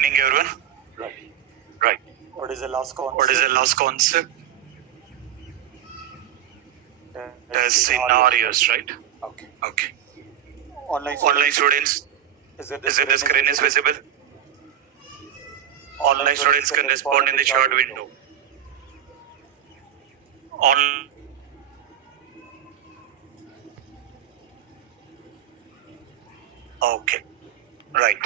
evening, everyone. Right. What is the last concept? What is the last concept? Test Scenarios, right? Okay. Okay. Online students, is it is it the screen is visible? Online students can respond in the chat window. On Okay. Right.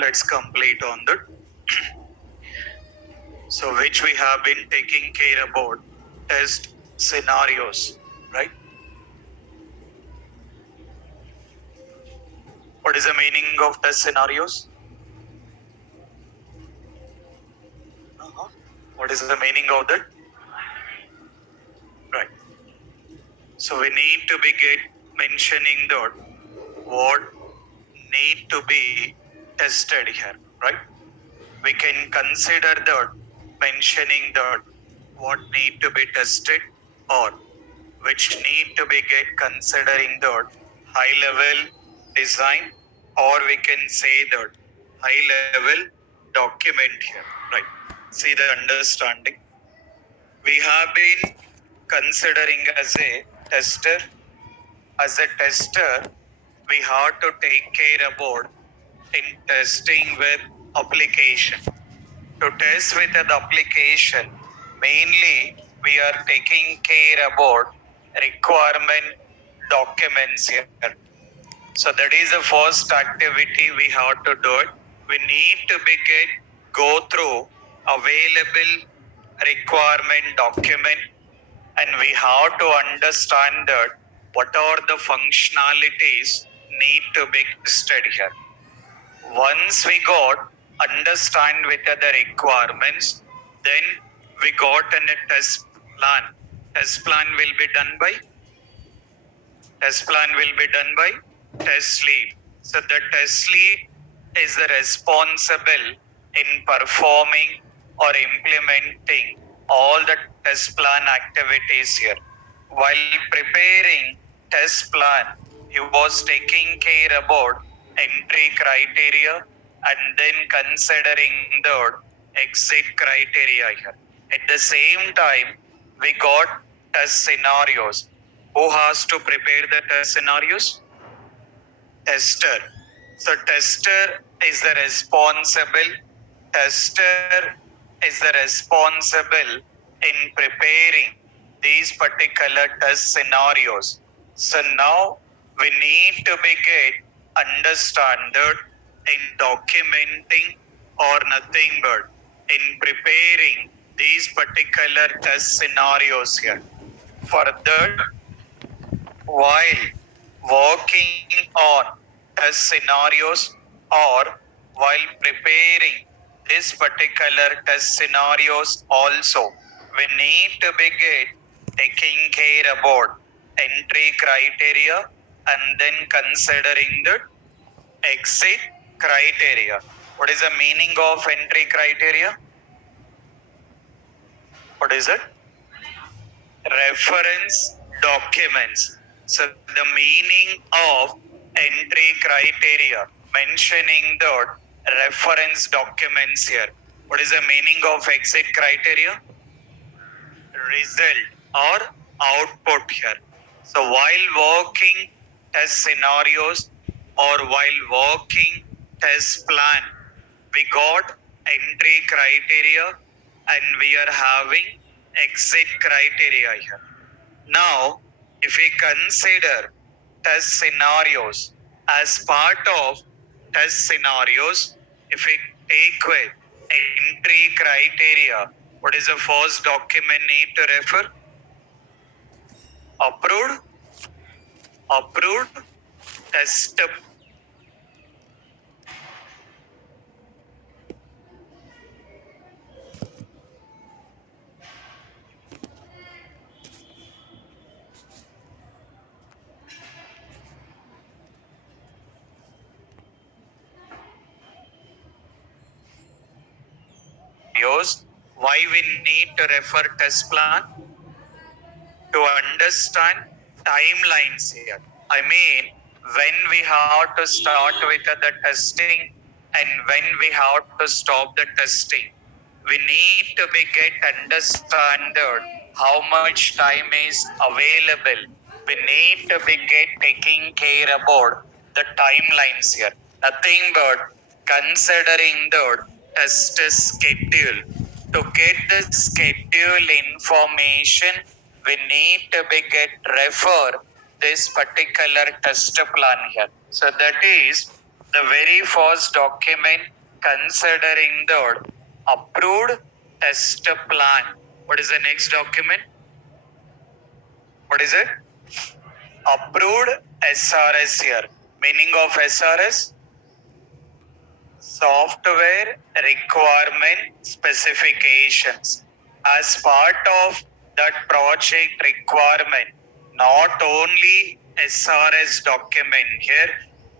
Let's complete on that. So, which we have been taking care about test scenarios, right? What is the meaning of test scenarios? What is the meaning of that? Right. So we need to be mentioning that what need to be tested here, right? We can consider that mentioning that what need to be tested or which need to be considering that high level design, or we can say that high level document here, right? See the understanding. We have been considering as a tester, we have to take care about in testing with application. To test with the application, mainly we are taking care about requirement documents here. So that is the first activity we have to do it. We need to go through available requirement document, and we have to understand that what are the functionalities need to be studied here. Once we got understand with the requirements, then we got a test plan. Test plan will be done by test lead. So the test lead is the responsible in performing or implementing all the test plan activities here. While preparing test plan, he was taking care about entry criteria and then considering the exit criteria here. At the same time, we got test scenarios. Who has to prepare the test scenarios? Tester. So tester is the responsible in preparing these particular test scenarios. So now we need to be understand that in documenting or nothing but in preparing these particular test scenarios here. For that, while working on test scenarios or while preparing this particular test scenarios also, we need to be taking care about entry criteria and then considering the exit criteria. What is the meaning of entry criteria? What is it? Reference documents. So the meaning of entry criteria, mentioning the reference documents here. What is the meaning of exit criteria? Result or output here. So while working test scenarios or while working test plan, we got entry criteria and we are having exit criteria here. Now, if we consider test scenarios as part of test scenarios, if we take with entry criteria, what is the first document need to refer? Approved test scenarios. Why we need to refer test plan? to understand timelines here. I mean, when we have to start with the testing and when we have to stop the testing, we need to be get understanded how much time is available. We need to be get taking care about the timelines here. Nothing but considering the test schedule. To get the schedule information, we need to be get refer this particular test plan here. So that is the very first document considering the approved test plan. What is the next document? What is it? Approved SRS here. Meaning of SRS? Software requirement specifications. As part of that project requirement, not only SRS document here,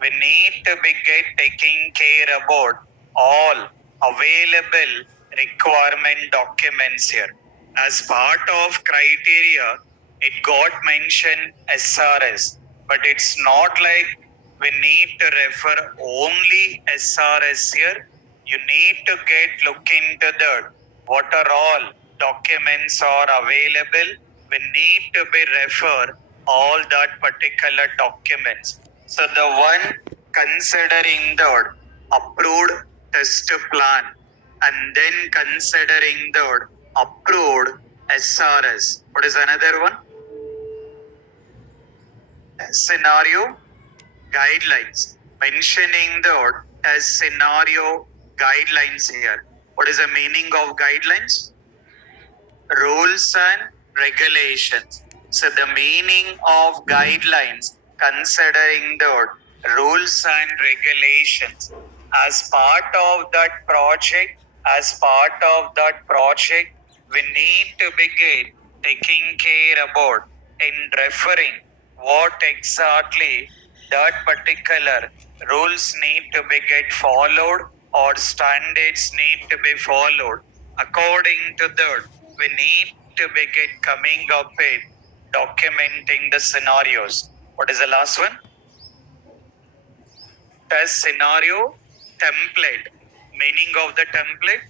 we need to be get taking care about all available requirement documents here. As part of criteria, it got mentioned SRS, but it's not like we need to refer only SRS here. You need to get look into that. What are all documents are available? We need to be refer all that particular documents. So the one considering the approved test plan and then considering the approved SRS. What is another one? Scenario guidelines. Mentioning the as scenario guidelines here. What is the meaning of guidelines? Rules and regulations. So the meaning of guidelines considering the rules and regulations as part of that project, we need to begin taking care about in referring what exactly that particular rules need to be get followed or standards need to be followed. According to that, we need to be get coming up with documenting the scenarios. What is the last one? Test scenario template. Meaning of the template?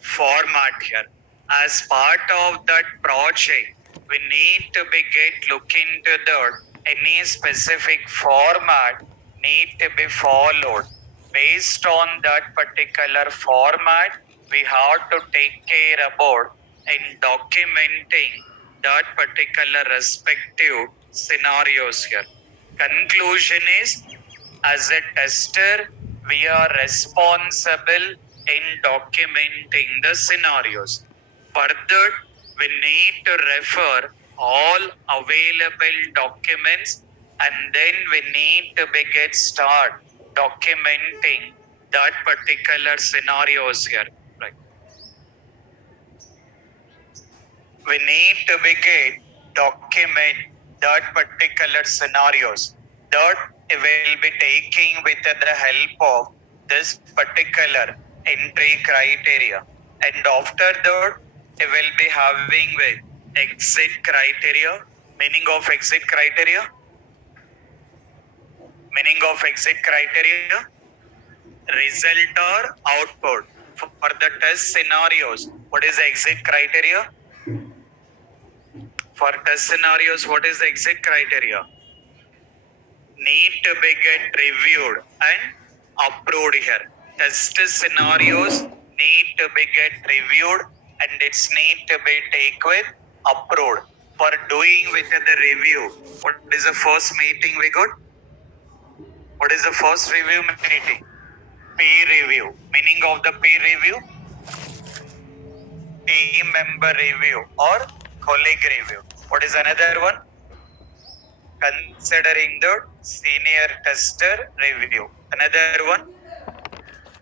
Format here. As part of that project, we need to be get look into the any specific format need to be followed. Based on that particular format, we have to take care about in documenting that particular respective scenarios here. Conclusion is, as a tester, we are responsible in documenting the scenarios. Further, we need to refer all available documents and then we need to get start documenting that particular scenarios here. Right. We need to begin document that particular scenarios that will be taking with the help of this particular entry criteria, and after that it will be having with exit criteria. Meaning of exit criteria result or output. For the test scenarios, what is the exit criteria? For test scenarios, what is the exit criteria? Need to be get reviewed and approved here. Test scenarios need to be get reviewed and it's need to be take with approved. For doing with the review, what is the first meeting we got? What is the first review meeting? Peer review. Meaning of the peer review? Team member review or colleague review. What is another one? Considering the senior tester review. Another one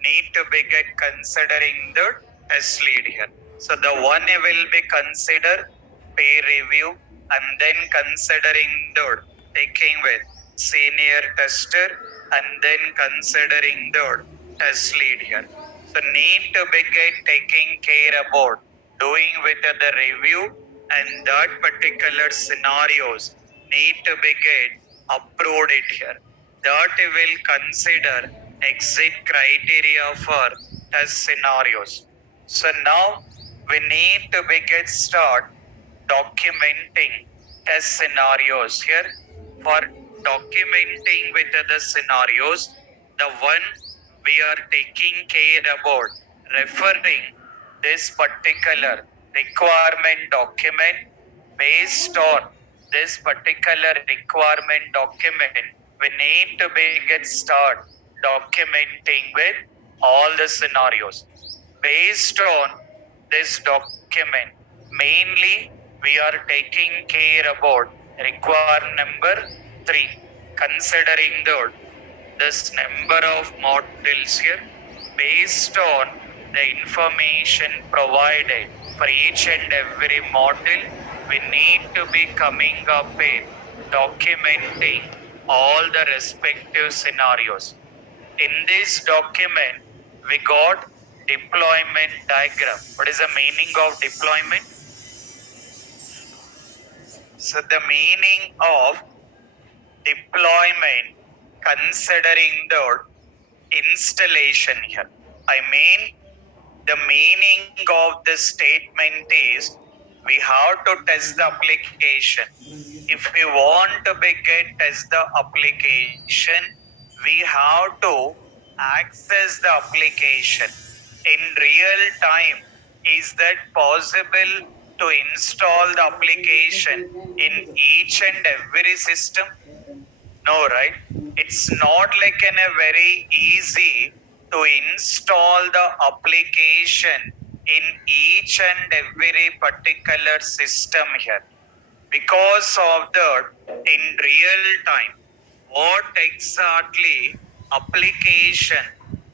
need to be get considering the test lead here. So the one will be consider peer review and then considering the taking with senior tester and then considering the test lead here. So need to be get taking care about doing with the review and that particular scenarios need to be get approved it here. That will consider exit criteria for test scenarios. So now we need to be get start documenting test scenarios here. For documenting with the scenarios, the one we are taking care about referring this particular requirement document. Based on this particular requirement document, we need to be get start documenting with all the scenarios. Based on this document, mainly we are taking care about requirement number 3, considering this number of models here. Based on the information provided for each and every model, we need to be coming up with documenting all the respective scenarios. In this document, we got deployment diagram. What is the meaning of deployment? So the meaning of deployment, considering the installation here. I mean, the meaning of the statement is we have to test the application. If we want to get test the application, we have to access the application in real time. Is that possible to install the application in each and every system? No, right? It's not like in a very easy to install the application in each and every particular system here. Because of that, in real time, what exactly application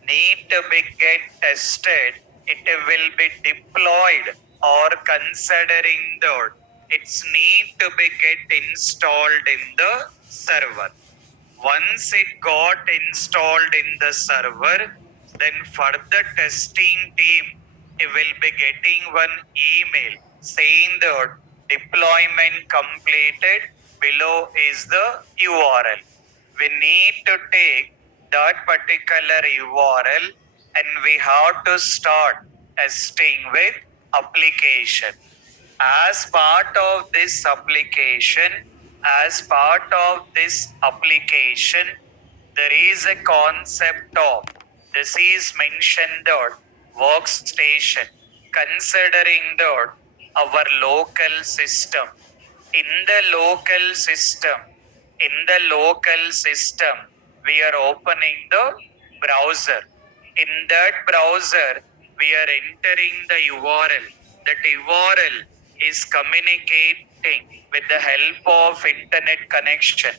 need to be get tested, it will be deployed, or considering that it's need to be get installed in the server. Once it got installed in the server, then further testing team, it will be getting one email saying that deployment completed. Below is the URL. We need to take that particular URL and we have to start testing with application. As part of this application, as part of this application, there is a concept of, this is mentioned that workstation, considering that our local system. In the local system, in the local system, we are opening the browser. In that browser, we are entering the URL. That URL is communicating with the help of internet connection.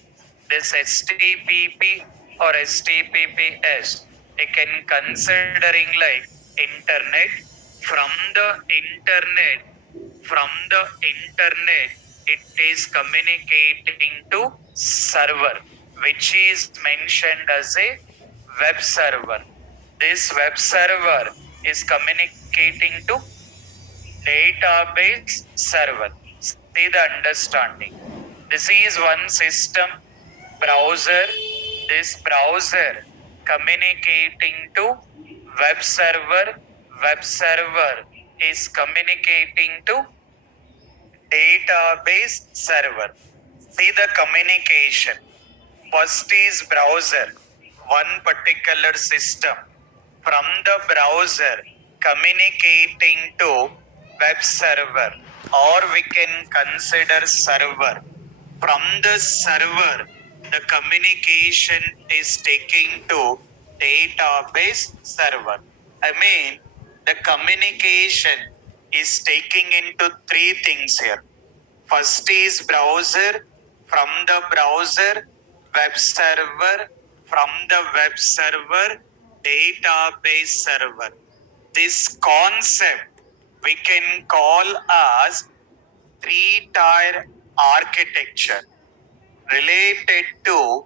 This HTTP or HTTPS, it can considering like internet. From the internet, from the internet, it is communicating to server, which is mentioned as a web server. This web server is communicating to database server. See the understanding. This is one system, browser. This browser communicating to web server. Web server is communicating to database server. See the communication. First is browser, one particular system. From the browser communicating to web server, or we can consider server. From the server, the communication is taking to database server. I mean, the communication is taking into three things here. First is browser, from the browser, web server, from the web server, database server. This concept we can call as three-tier architecture related to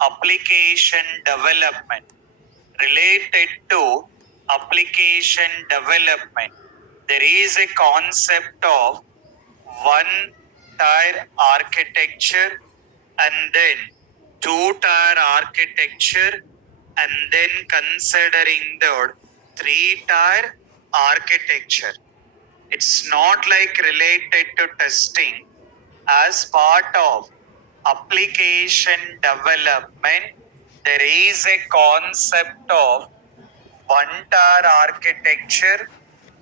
application development, related to application development. there is a concept of one tier architecture and then two tier architecture and then considering the three tier architecture. It's not like related to testing. As part of application development, there is a concept of one tier architecture,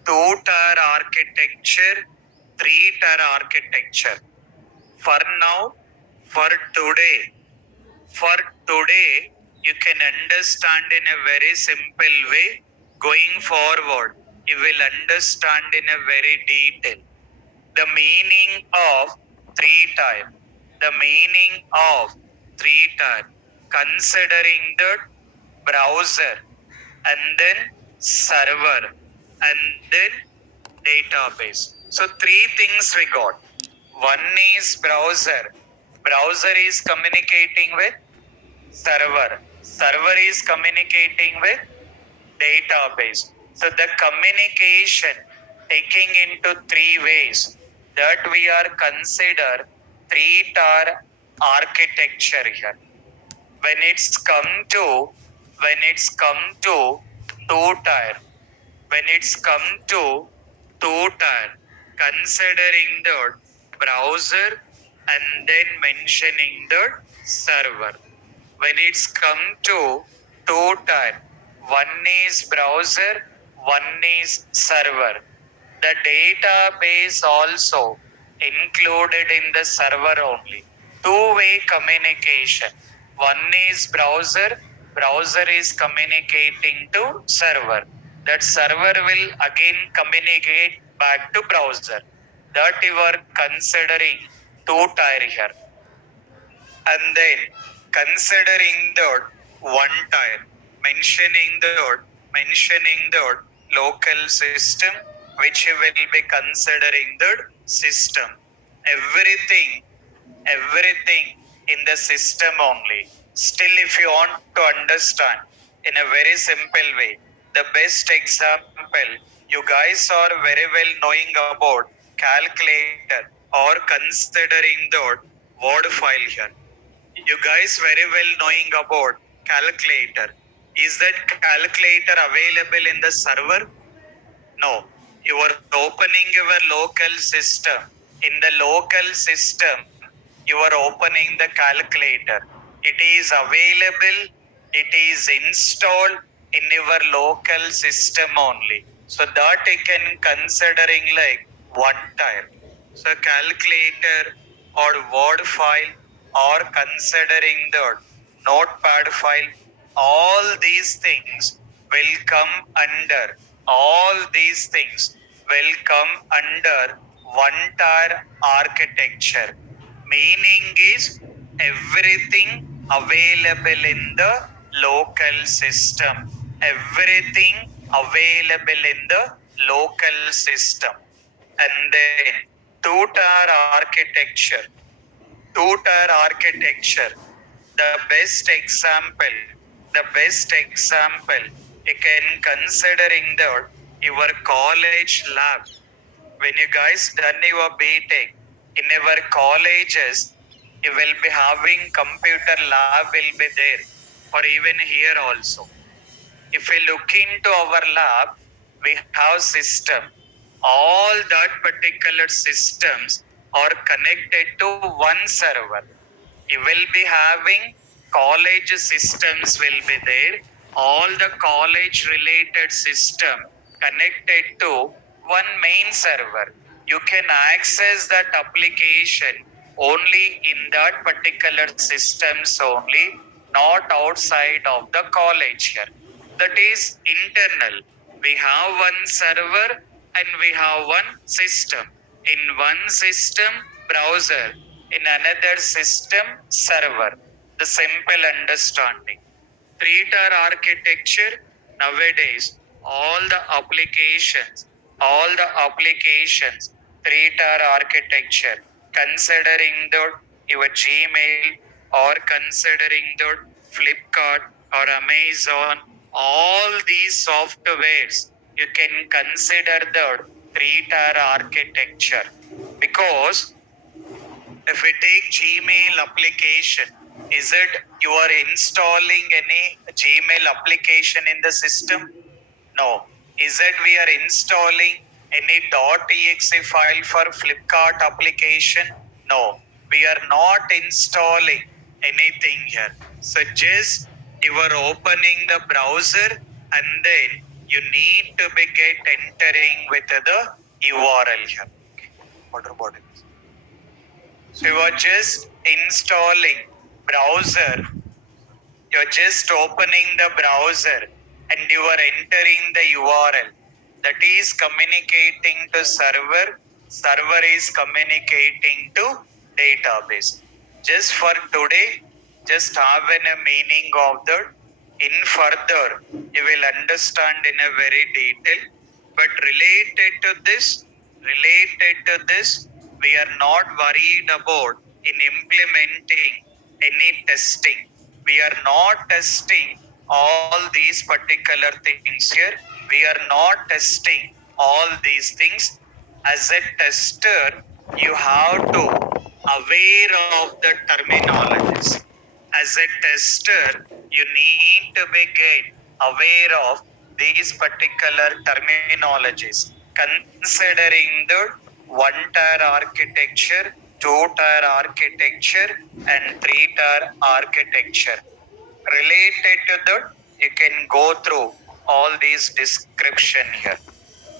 two tier architecture, three tier architecture. For now, for today, for today, you can understand in a very simple way. Going forward, you will understand in a very detail. The meaning of three tier. The meaning of three tier. Considering the browser and then server and then database. So three things we got. One is browser. Browser is communicating with server. Server is communicating with database. So the communication taking into three ways that we are consider three tier architecture here. When it's come to two tier, when it's come to two tier, considering the browser and then mentioning the server. When it's come to two tier, one is browser, one is server. The database also included in the server only. Two-way communication. One is browser, browser is communicating to server. That server will again communicate back to browser. That you are considering two tier here. And then considering the one tier, mentioning the local system, which will be considering the system. Everything, everything in the system only. Still, if you want to understand in a very simple way, the best example, you guys are very well knowing about calculator or considering the word file here. You guys very well knowing about calculator. Is that calculator available in the server? No. You are opening your local system. In the local system, you are opening the calculator. It is available, it is installed in your local system only. So that you can considering like one time. So calculator or word file or considering the notepad file, all these things will come under, all these things will come under one tier architecture. Meaning is everything available in the local system. Everything available in the local system. And then two-tier architecture. Two-tier architecture. The best example, you can considering the your college lab. When you guys done your BTech, in our colleges, you will be having computer lab will be there, or even here also. If we look into our lab, we have system. All that particular systems are connected to one server. You will be having college systems will be there. All the college related system connected to one main server. You can access that application only in that particular systems only, not outside of the college here. That is internal. We have one server and we have one system. In one system, browser. In another system, server. The simple understanding. Three-tier architecture nowadays, all the applications, three-tier architecture, considering the your Gmail or considering the Flipkart or Amazon, all these softwares, you can consider the 3-tier architecture. Because if we take Gmail application, is it you are installing any Gmail application in the system? No. Is it we are installing any .exe file for Flipkart application? No. We are not installing anything here. So just you are opening the browser and then you need to be get entering with the URL here. Water bottle. So you are just installing browser. You're just opening the browser and you are entering the URL. That is communicating to server. Server is communicating to database. Just for today, just have a meaning of that. In further, you will understand in a very detail. But related to this, we are not worried about in implementing any testing. We are not testing all these particular things here. We are not testing all these things. As a tester, you have to aware of the terminologies. As a tester, you need to be get aware of these particular terminologies, considering the one-tier architecture, two-tier architecture, and three-tier architecture. Related to that, you can go through all these description here.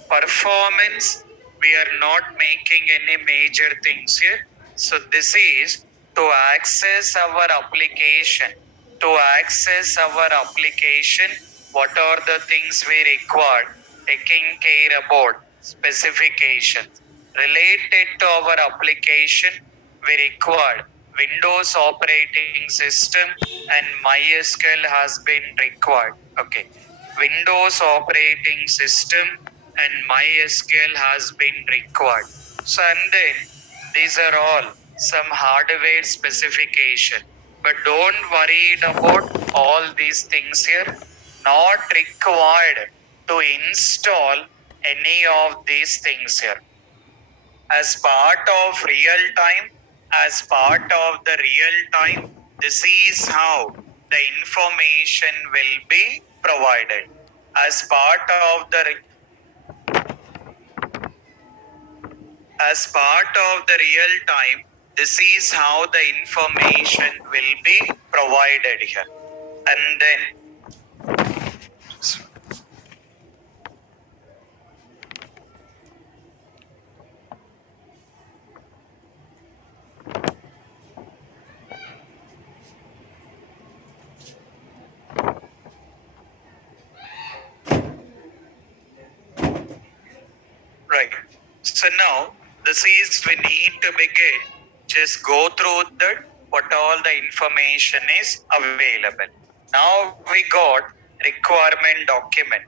Performance, we are not making any major things here. So this is to access our application. To access our application, what are the things we require? Taking care about specifications. Related to our application, we require Windows operating system and MySQL has been required. Okay. Windows operating system and MySQL has been required. So and then these are all some hardware specification. But don't worry about all these things here. Not required to install any of these things here. As part of real time, as part of the real time, this is how the information will be provided. As part of the as part of the real time, this is how the information will be provided here. And then right. So now this is we need to begin. Just go through that what all the information is available. Now we got requirement document.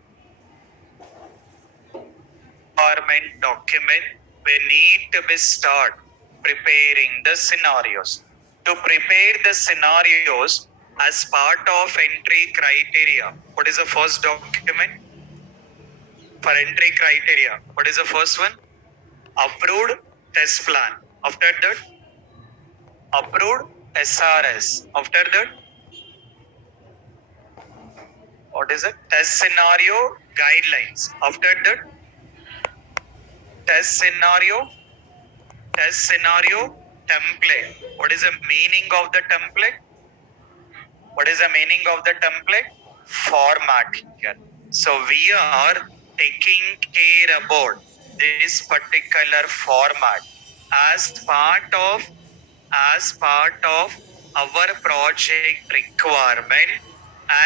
Requirement document. We need to be start preparing the scenarios. To prepare the scenarios as part of entry criteria. What is the first document? For entry criteria, what is the first one? Approved test plan. After that, approved SRS. After that, what is it? Test scenario guidelines. After that, test scenario, test scenario template. What is the meaning of the template? What is the meaning of the template? Format here. So we are taking care about this particular format as part of our project requirement.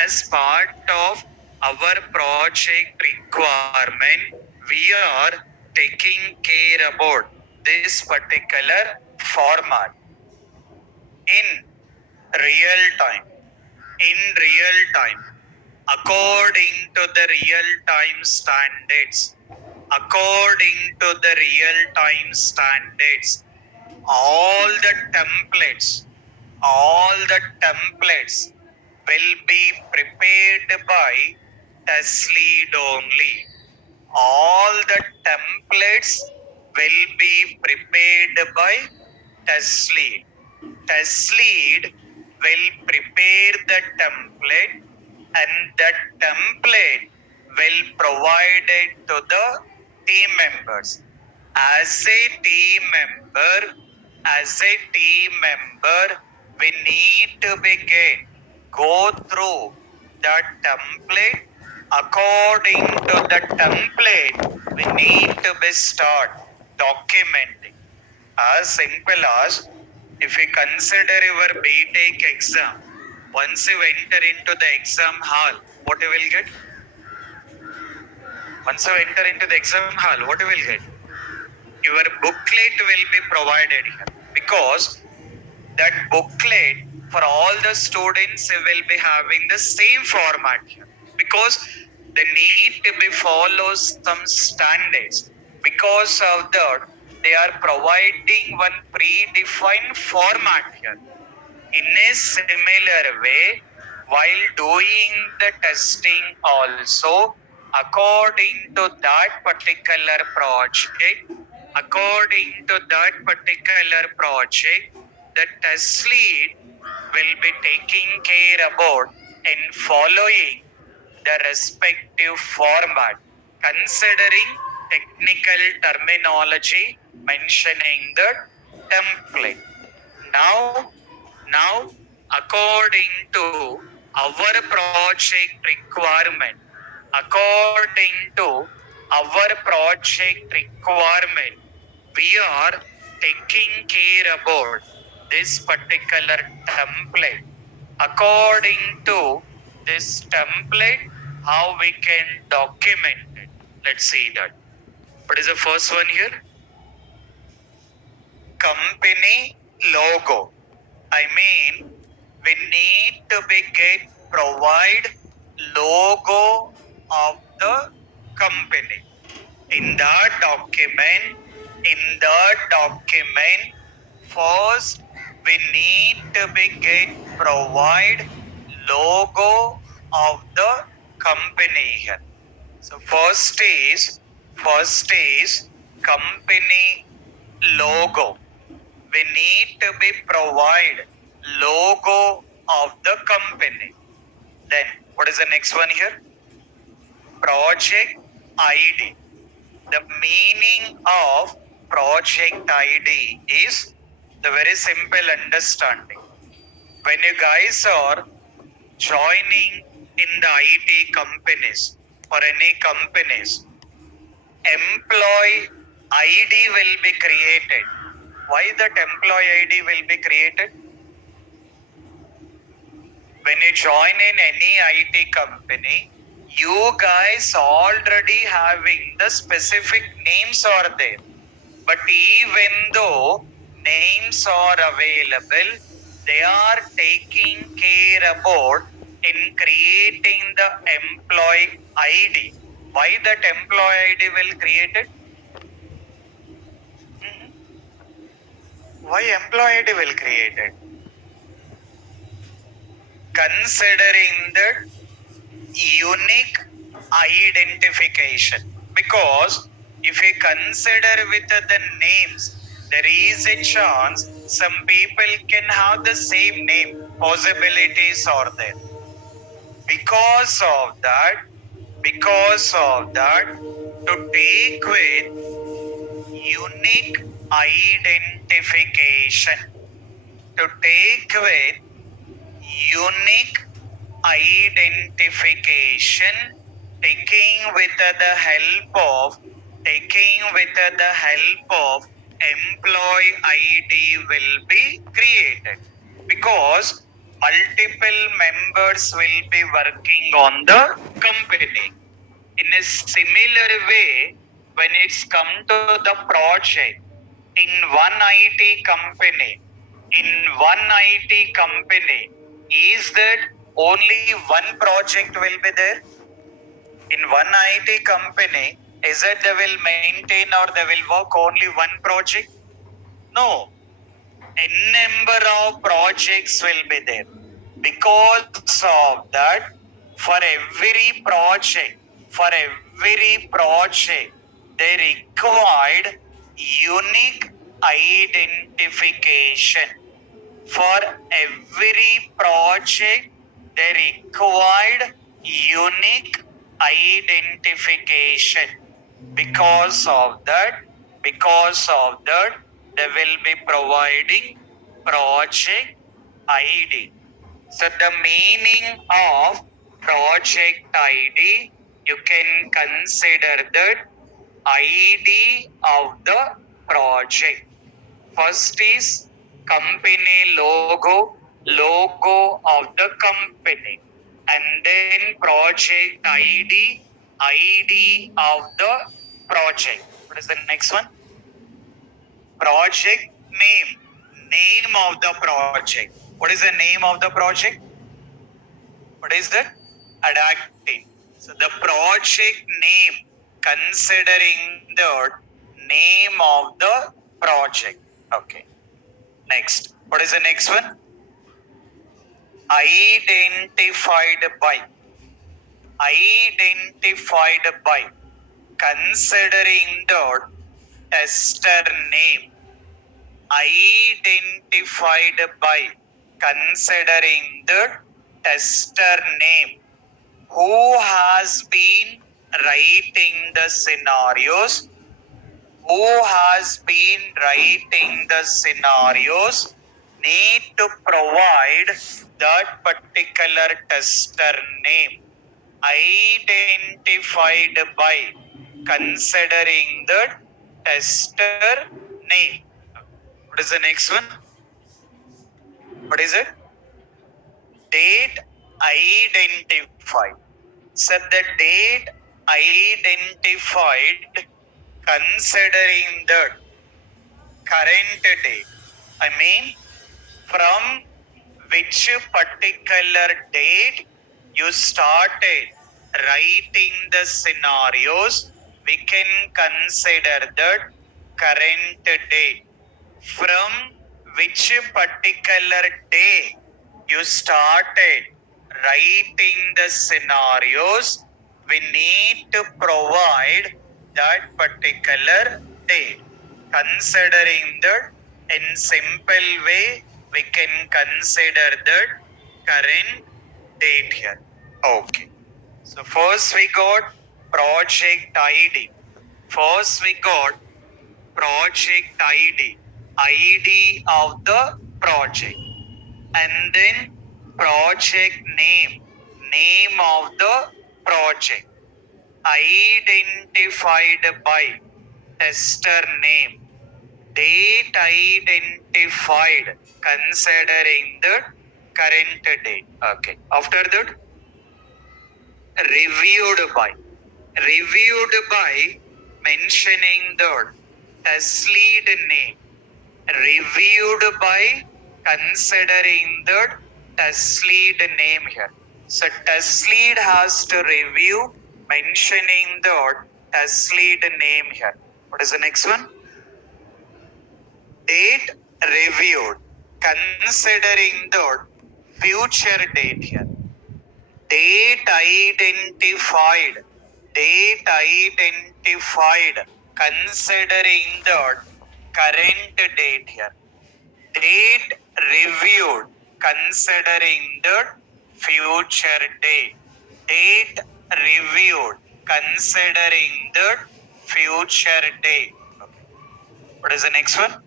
As part of our project requirement, we are taking care about this particular format in real time. In real time, according to the real time standards, according to the real time standards, all the templates will be prepared by test lead only. all the templates will be prepared by test lead. Test lead will prepare the template, and that template will provide it to the team members. As a team member, as a team member, we need to begin go through that template. According to the template, we need to be start documenting. As simple as, if we consider your BTech exam, once you enter into the exam hall, what you will get? Once you enter into the exam hall, what you will get? Your booklet will be provided here, because that booklet for all the students will be having the same format here, because they need to be follow some standards. Because of that, they are providing one predefined format here. In a similar way, while doing the testing also, according to that particular project, the test lead will be taking care about in following the respective format, considering technical terminology, mentioning the template. Now, now, according to our project requirement, according to our project requirement, we are taking care about this particular template. According to this template, how we can document it. Let's see that. What is the first one here? Company logo. I mean, we need to be get provide logo of the company. In the document, first we need to be get provide logo of the company here. So first is company logo. We need to be provide logo of the company. Then what is the next one here? Project ID. The meaning of project ID is the very simple understanding. When you guys are joining in the IT companies or any companies, employee ID will be created. Why that employee ID will be created? When you join in any IT company, you guys already having the specific names are there. But even though names are available, they are taking care about in creating the employee ID. Why that employee ID will create it? Why employee ID will create it? Considering the unique identification, because if we consider with the names, there is a chance some people can have the same name. Possibilities are there. Because of that, to take with unique identification, to take with unique identification, taking with the help of employee ID will be created, because multiple members will be working on the company. In a similar way, when it's come to the project, in one IT company, is that only one project will be there? In one IT company, is it they will maintain or they will work only one project? No. A number of projects will be there. Because of that, for every project, For every project, they required unique identification. For every project, they required unique identification. Because of that, they will be providing project ID. So the meaning of project ID, you can consider that ID of the project. First is company logo of the company, and then project ID of the project. What is the next one? Project name of the project. What is the name of the project? What is that? Adapting. So the project name, considering the name of the project. Okay. Next. What is the next one? Identified by. Identified by. Considering the tester name. Identified by. Considering the tester name. Who has been writing the scenarios? Who has been writing the scenarios need to provide that particular tester name, identified by considering the tester name. What is the next one? What is it? Date identified. So the date identified considering the current date. I mean, from which particular date you started writing the scenarios, we can consider the current date. From which particular day you started writing the scenarios, we need to provide that particular date. Considering that, in simple way, we can consider the current date here. Okay. So first we got project ID. First we got project ID of the project, and then project name of the project, identified by tester name, date identified considering the current date. Okay. After that, reviewed by mentioning the test lead name, reviewed by considering the test lead name here. So test lead has to review mentioning the test lead name here. What is the next one? Date reviewed considering the future date here. Date identified considering the current date here. Date reviewed considering the future date. Date reviewed considering the future date. What is the next one?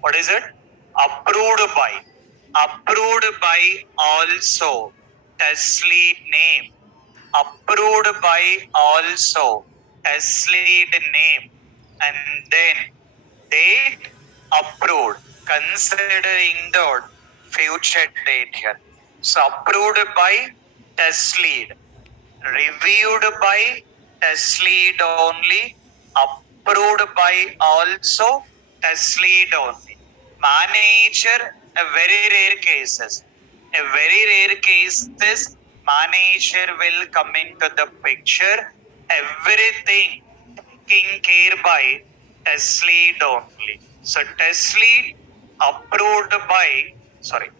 What is it? Approved by. Approved by also. Test lead name. Approved by also. Test lead name. And then date approved considering the future date here. So approved by test lead, reviewed by test lead only, approved by also test lead only. Manager, a very rare cases. A very rare cases, manager will come into the picture. Everything taken care by test lead only. So test lead approved by, sorry,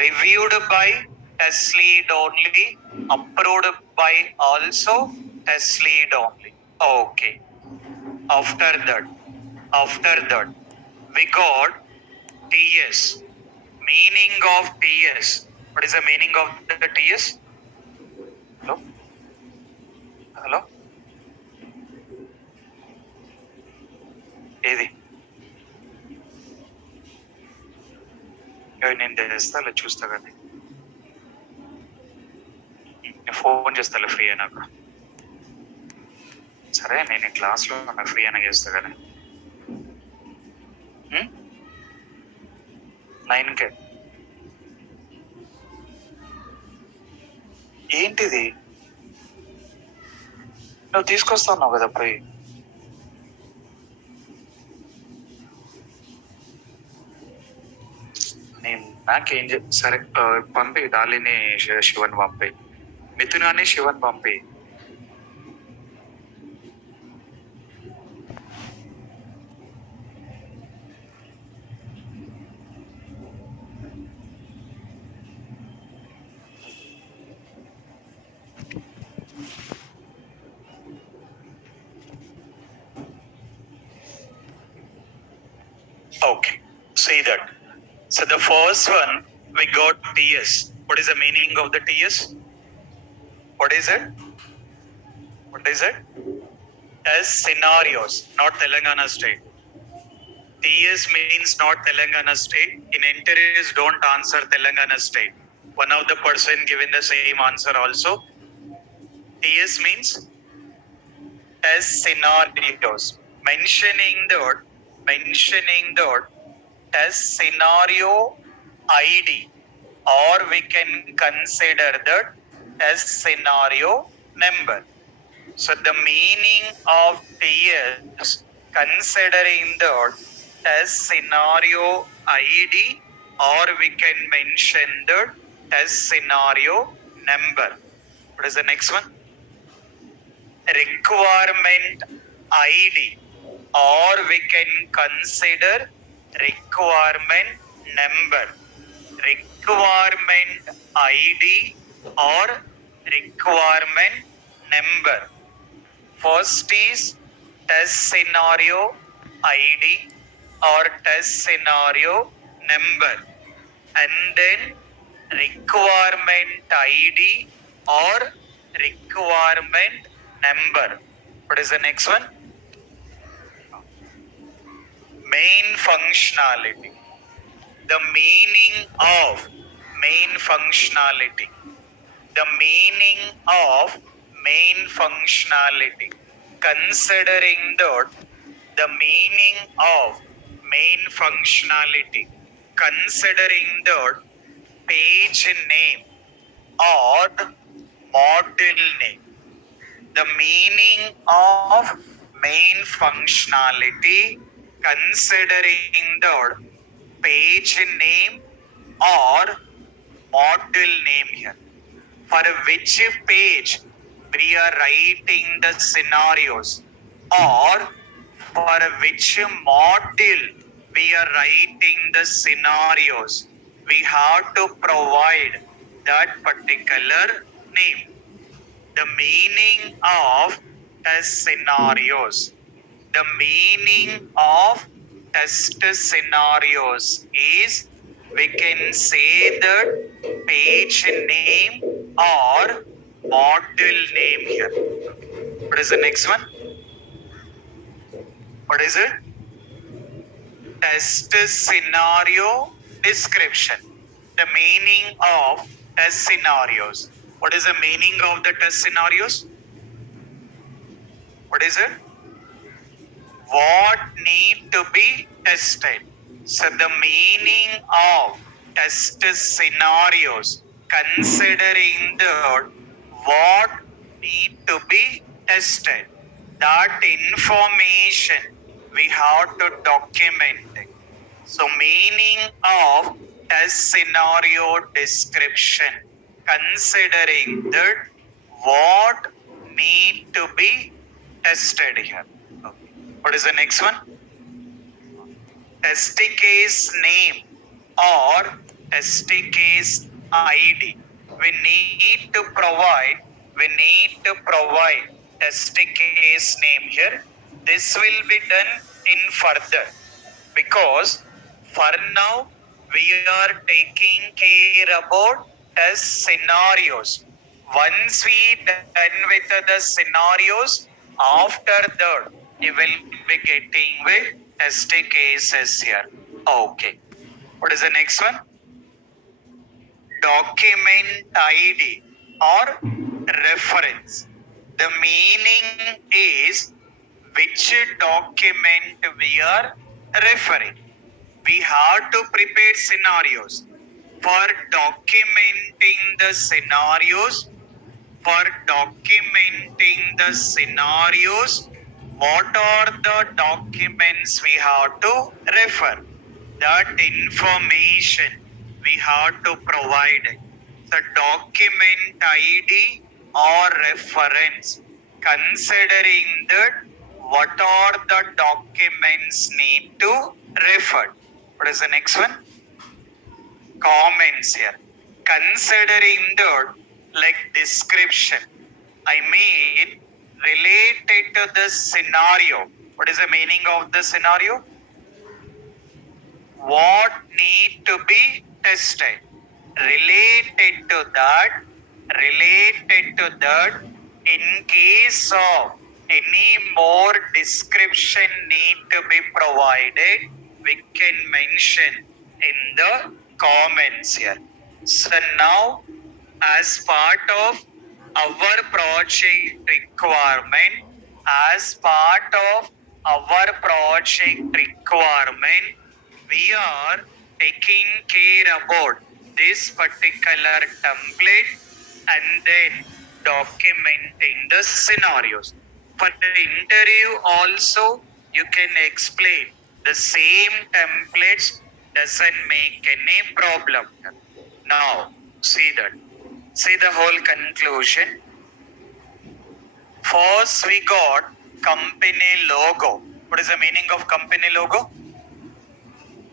reviewed by test lead only, approved by also test lead only. Okay. After that, we got TS. Meaning of TS. What is the meaning of the TS? Hello? Hello? ఏది నేను చేస్తా అలా చూస్తా కానీ నేను phone చేస్తా free అయినాక సరే నేను ఈ క్లాస్లో నాకు ఫ్రీ అయినా చేస్తా కానీ 9కే ఏంటిది నువ్వు తీసుకొస్తున్నావు కదా పోయి నేను నాకేం సరే పంపి డాలిని శివన్ పంపి మిథునాన్ని శివన్ పంపి Okay, see that. So the first one we got TS. What is the meaning of the TS? What is it? What is it? As scenarios, not Telangana state. TS means not Telangana state. In interviews, don't answer Telangana state. One of the person given the same answer also. TS means as scenarios. Mentioning the as scenario ID, or we can consider that as scenario number. So the meaning of TS, considering that as scenario ID, or we can mention that as scenario number. What is the next one? Requirement ID, or we can consider requirement number. Requirement ID or requirement number. First is test scenario ID or test scenario number, and then requirement ID or requirement number. What is the next one? Main functionality. The meaning of main functionality. The meaning of main functionality. Considering that the meaning of main functionality, considering that page name or module name. The meaning of main functionality, considering the page name or module name here. For which page we are writing the scenarios, or for which module we are writing the scenarios, we have to provide that particular name. The meaning of test scenarios. The meaning of test scenarios is, we can say that page name or module name here. What is the next one? What is it? Test scenario description. The meaning of test scenarios. What is the meaning of the test scenarios? What is it? What need to be tested. So the meaning of test scenarios, considering the what need to be tested, that information we have to document. So meaning of test scenario description, considering that what need to be tested here. Okay. What is the next one? Test case name or test case ID. We need to provide test case name here. This will be done in further, because for now we are taking care about test scenarios. Once we done with the scenarios, after that you will be getting with test cases here. Okay. What is the next one? Document ID or reference. The meaning is which document we are referring. We have to prepare scenarios. For documenting the scenarios, what are the documents we have to refer? That information we have to provide. The document ID or reference. Considering that, what are the documents need to refer? What is the next one? Comments here. Considering that, like description, I mean related to the scenario. What is the meaning of the scenario? What need to be tested? Related to that, in case of any more description need to be provided, we can mention in the comments here. So now, as part of our project requirement, we are taking care about this particular template and then documenting the scenarios. For the interview also, you can explain the same templates, doesn't make any problem. Now, see that. See the whole conclusion. First, we got company logo. What is the meaning of company logo?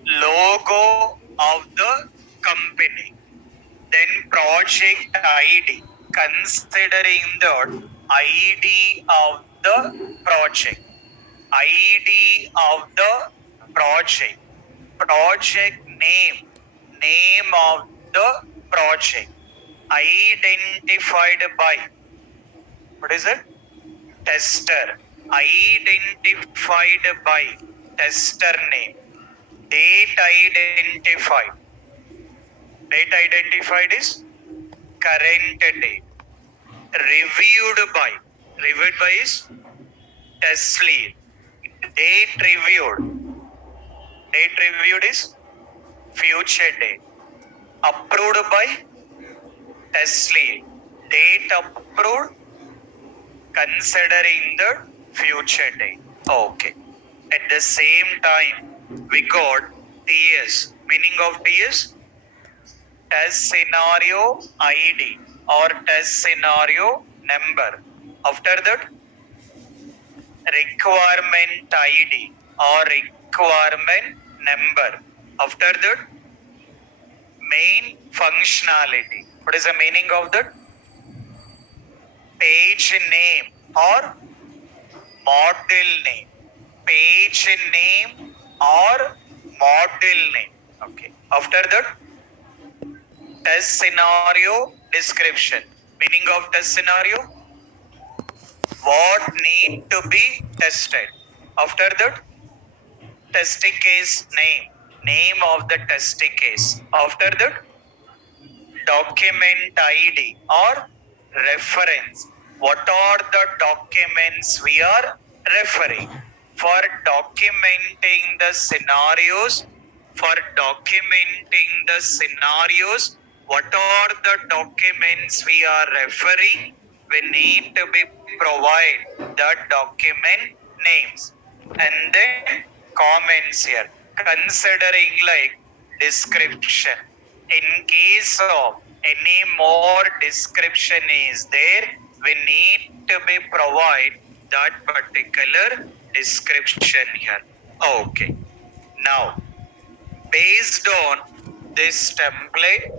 Logo of the company. Then project ID. Considering the ID of the project. ID of the project. Project name. Name of the project. Identified by. What is it? Tester. Identified by tester name. Date identified. Date identified is current date. Reviewed by. Reviewed by is test lead. Date reviewed. Date reviewed is future date. Approved by test lead. Date approved considering the future date. Okay. At the same time, we got TS. Meaning of TS? Test scenario ID or test scenario number. After that, requirement ID or requirement number. After that, main functionality. What is the meaning of that? Page name or model name. Page name or model name. Okay. After that, test scenario description. Meaning of test scenario? What need to be tested. After that, test case name. Name of the test case. After that, document ID or reference. What are the documents we are referring? For documenting the scenarios, what are the documents we are referring? We need to be provide the document names and then comments here. Considering like description. In case of any more description is there, we need to be provide that particular description here. Okay. Now, based on this template,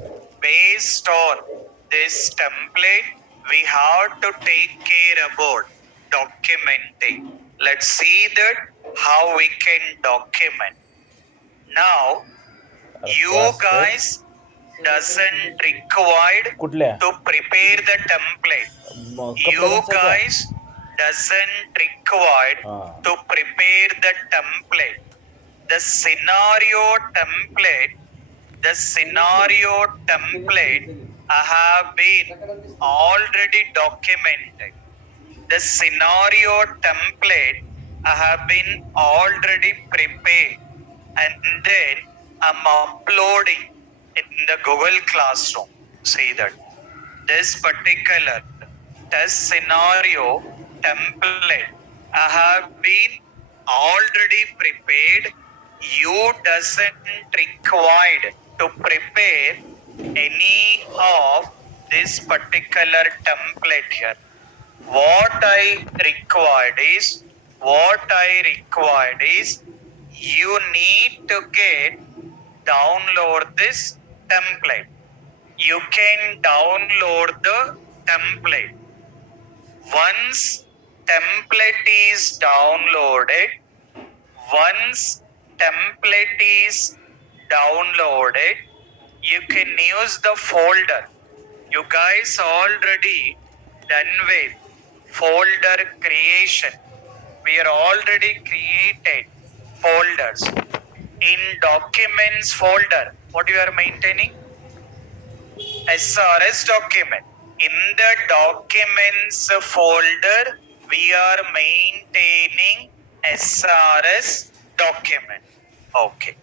we have to take care about documenting. Let's see that how we can document. Now, you guys doesn't required कुठल्या to prepare the template. You guys doesn't required हा. to prepare the template. The scenario template have been already documented. The scenario template have been already prepared, and then I'm uploading in the Google Classroom. See that this particular test scenario template have been already prepared. You doesn't required to prepare any of this particular template here. What I required is you need to download this template. You can download the template. Once template is downloaded, once template is downloaded, you can use the folder. You guys already done with folder creation. We are already created folders. In documents folder, what you are maintaining? SRS document. In the documents folder, we are maintaining SRS document. Okay.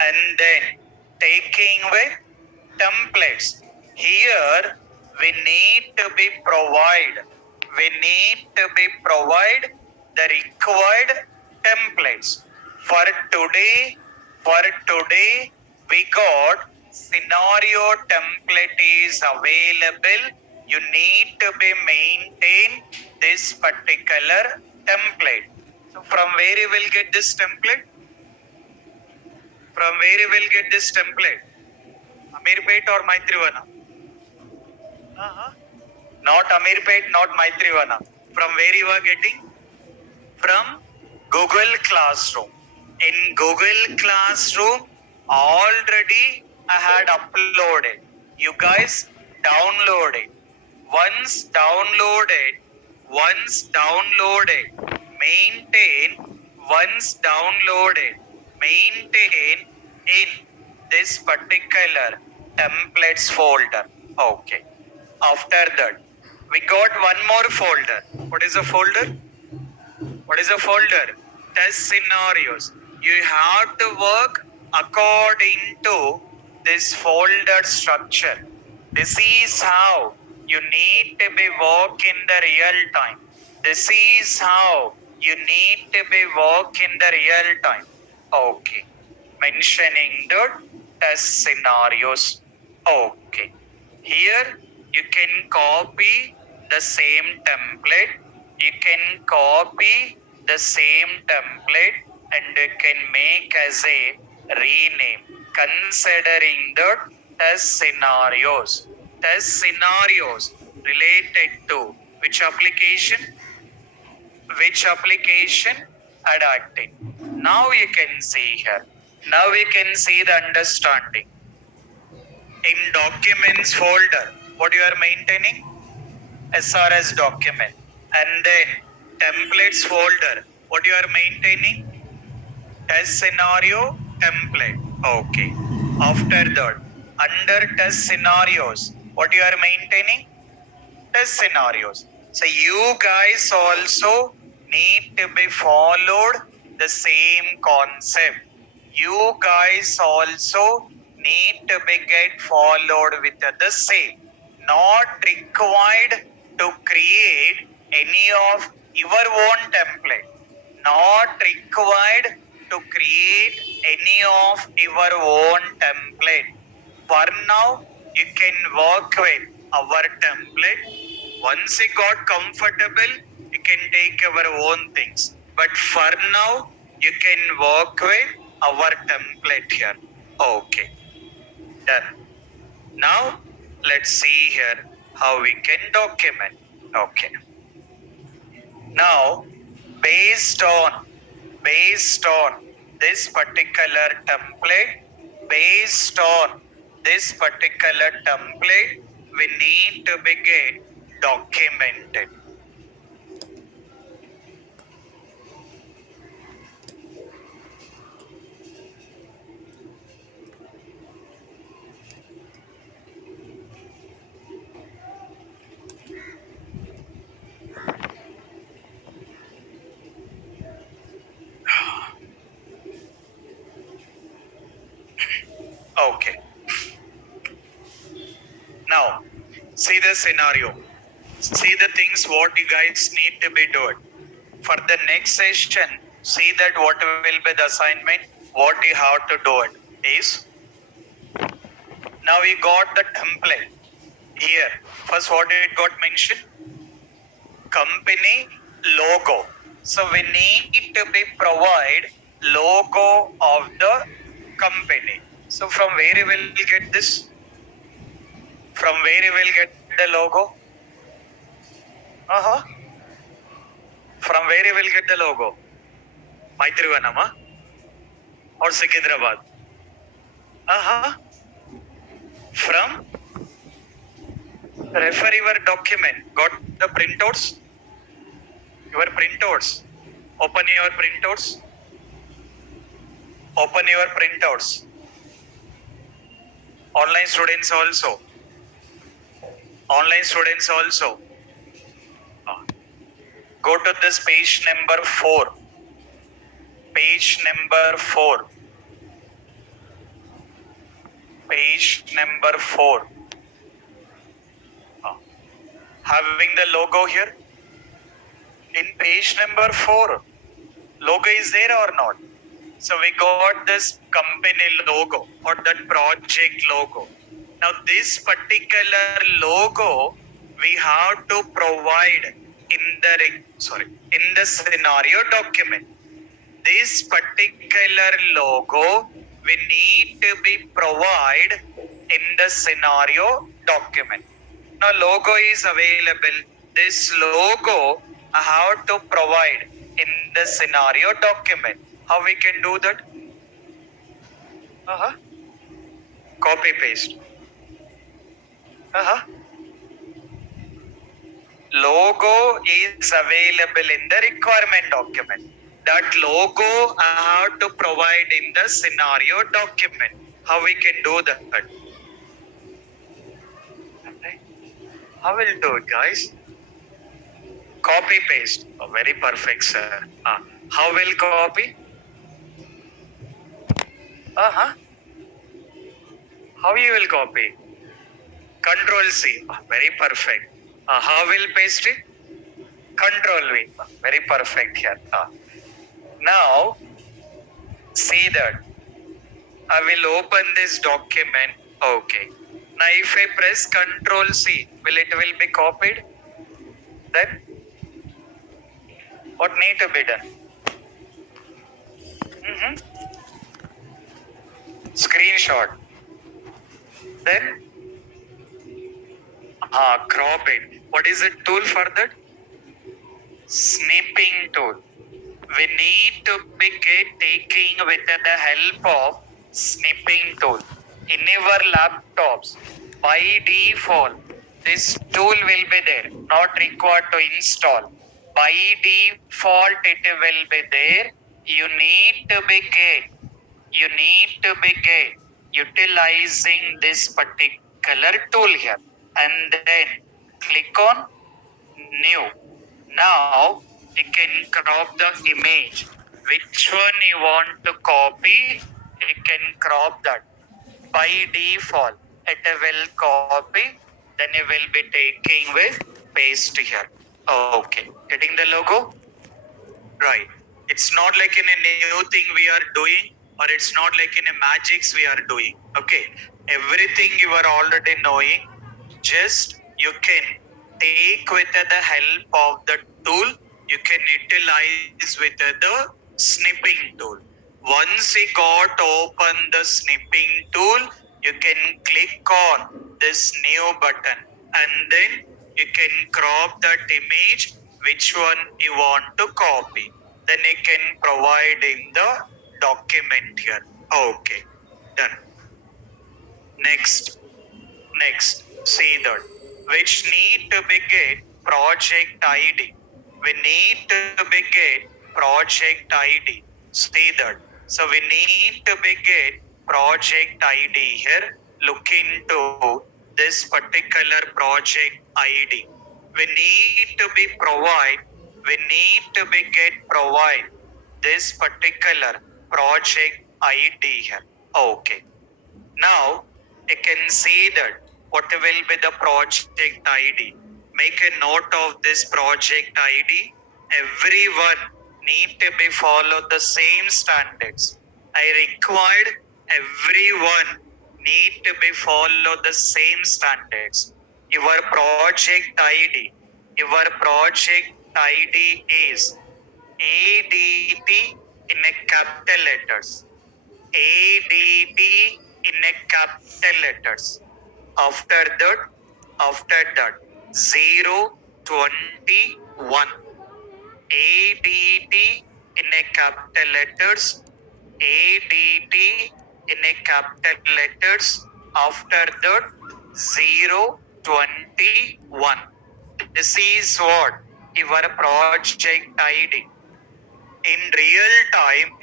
And then taking with templates. Here we need to be provide. We need to be provide the required templates. For today, we got scenario template is available. You need to be maintain this particular template. So from where you will get this template? From where you will get this template? Amirpet or Maitrivana? Not Amirpet, not Maitrivana. From where you are getting? From Google Classroom. In Google Classroom, already I had uploaded. You guys download it. Once downloaded, maintain. Once downloaded, maintain in this particular templates folder. Okay. After that, we got one more folder. What is a folder? What is a folder? Test scenarios. You have to work according to this folder structure. This is how you need to be work in the real time. This is how you need to be work in the real time. Okay. Mentioning the test scenarios. Okay. Here you can copy the same template. You can copy the same template and you can make as a rename considering the test scenarios. Test scenarios related to which application? Which application? Adapting. Now you can see here. Now we can see the understanding. In documents folder, what you are maintaining? SRS document. And then templates folder, what you are maintaining? Test scenario template. Okay. After that, under test scenarios, what you are maintaining? Test scenarios. So you guys also need to be followed the same concept. You guys also need to be get followed with the same. Not required to create any of your own template. Not required to create any of your own template. For now, you can work with our template. Once you got comfortable, you can take our own things. But for now, you can work with our template here. Okay, done. Now, let's see here how we can document. Okay. Now, based on this particular template, based on this particular template, we need to begin documented. Okay. Now, see the scenario. See the things what you guys need to be doing. For the next session, see that what will be the assignment, what you have to do it is. Now we got the template here. First, what it got mentioned? Company logo. So we need to be provide logo of the company. So from where you will get this? From where you will get the logo? From where you will get the logo? Maitrivanama or Sikidrabad? From refer your document. Got the printouts? Your printouts. Open your printouts. Open your printouts. Online students also. Online students also. Go to this page number 4. Page number 4. Page number 4. Having the logo here. In page number 4. Logo is there or not? So we got this company logo or that project logo. Now this particular logo we have to provide in the scenario document. This particular logo we need to be provide in the scenario document. Now logo is available. This logo I have to provide in the scenario document. How we can do that? Copy paste. Logo is available in the requirement document. That logo I have to provide in the scenario document. How we can do that? How will do it, guys? Copy paste. Oh, very perfect, sir. How will copy? How you will copy? Control C. Very perfect. How will paste it? Control V. Very perfect here. Now, see that. I will open this document. Okay. Now, if I press Control C, will be copied? Then, what need to be done? Screenshot. Then, crop it. What is the tool for that? Snipping tool. We need to be taking with the help of snipping tool. In our laptops, by default, this tool will be there, not required to install. By default, it will be there. You need to begin utilizing this particular tool here, and then click on new. Now you can crop the image. Which one you want to copy, you can crop that. By default, it will copy, then you will be taking with paste here. Okay, getting the logo? Right. It's not like in a new thing we are doing, or it's not like in a magics we are doing. Okay. Everything you are already knowing, just you can take with the help of the tool, you can utilize with the snipping tool. Once you got open the snipping tool, you can click on this new button and then you can crop that image which one you want to copy. Then you can provide in the document here. Okay, done. Next, see that which need to be get project ID. We need to be get project ID. See that. So we need to be get project ID here. Look into this particular project ID. We need to be provide. We need to be get provide this particular project ID here. Okay. Now you can see that what will be the project ID. Make a note of this project ID. Everyone need to be follow the same standards. I required everyone need to be follow the same standards. Your project ID, your project ID is ADT in a capital letters. ADT in a capital letters. After that, 021. ADT in a capital letters. ADT in a capital letters. After that, 021. This is what your project ID. In real time,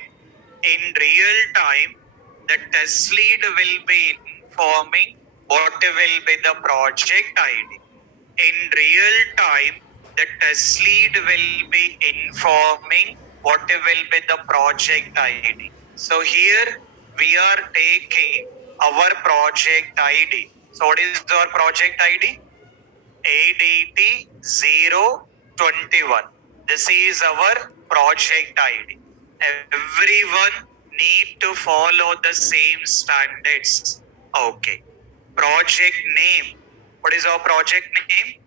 the test lead will be informing what will be the project ID. In real time, the test lead will be informing what will be the project ID. So here we are taking our project ID. So what is our project ID? ADT 021. This is our project ID. Everyone need to follow the same standards. Okay. Project name. What is our project name?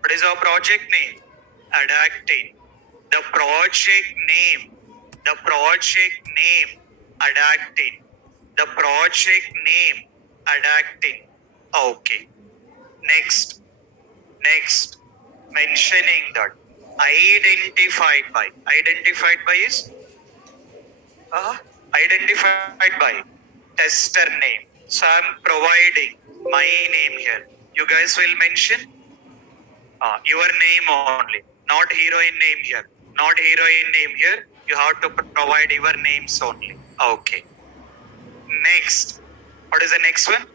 What is our project name? Adapting. The project name. The project name. Adapting. The project name. Adapting. Okay. Next, mentioning that identified by is identified by tester name. So I'm providing my name here. You guys will mention your name only, not heroine name here. Not heroine name here. You have to provide your names only. Okay. Next, what is the next one?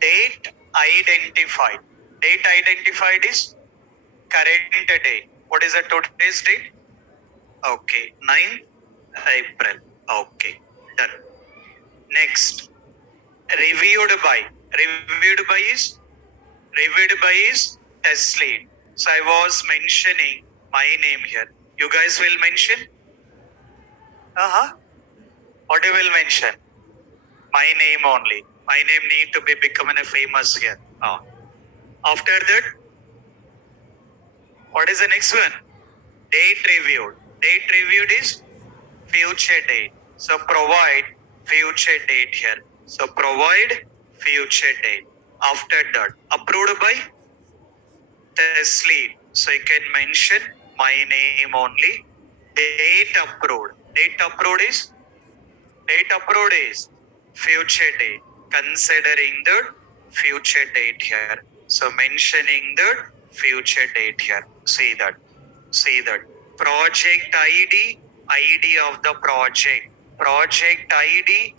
Date identified. Date identified is current date. What is the today's date? Okay, 9th April. Okay, done. Next, reviewed by. Reviewed by is test lead. So I was mentioning my name here. You guys will mention? What you will mention? My name only. My name need to be becoming a famous here. After that, what is the next one? Date reviewed. Date reviewed is future date. So provide future date here. So provide future date. After that, approved by test lead. So you can mention my name only. Date approved. Date approved is future date. Considering the future date here. So mentioning the future date here. See that. Project ID of the project. Project ID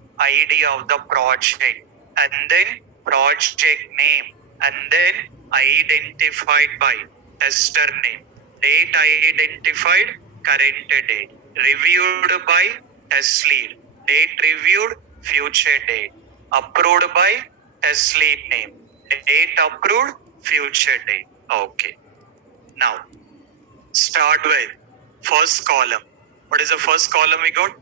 of the project. And then project name. And then identified by tester name. Date identified, current date. Reviewed by test lead. Date reviewed, future date. Approved by test lead name. Date approved, future date. Okay. Now, start with first column. What is the first column we got?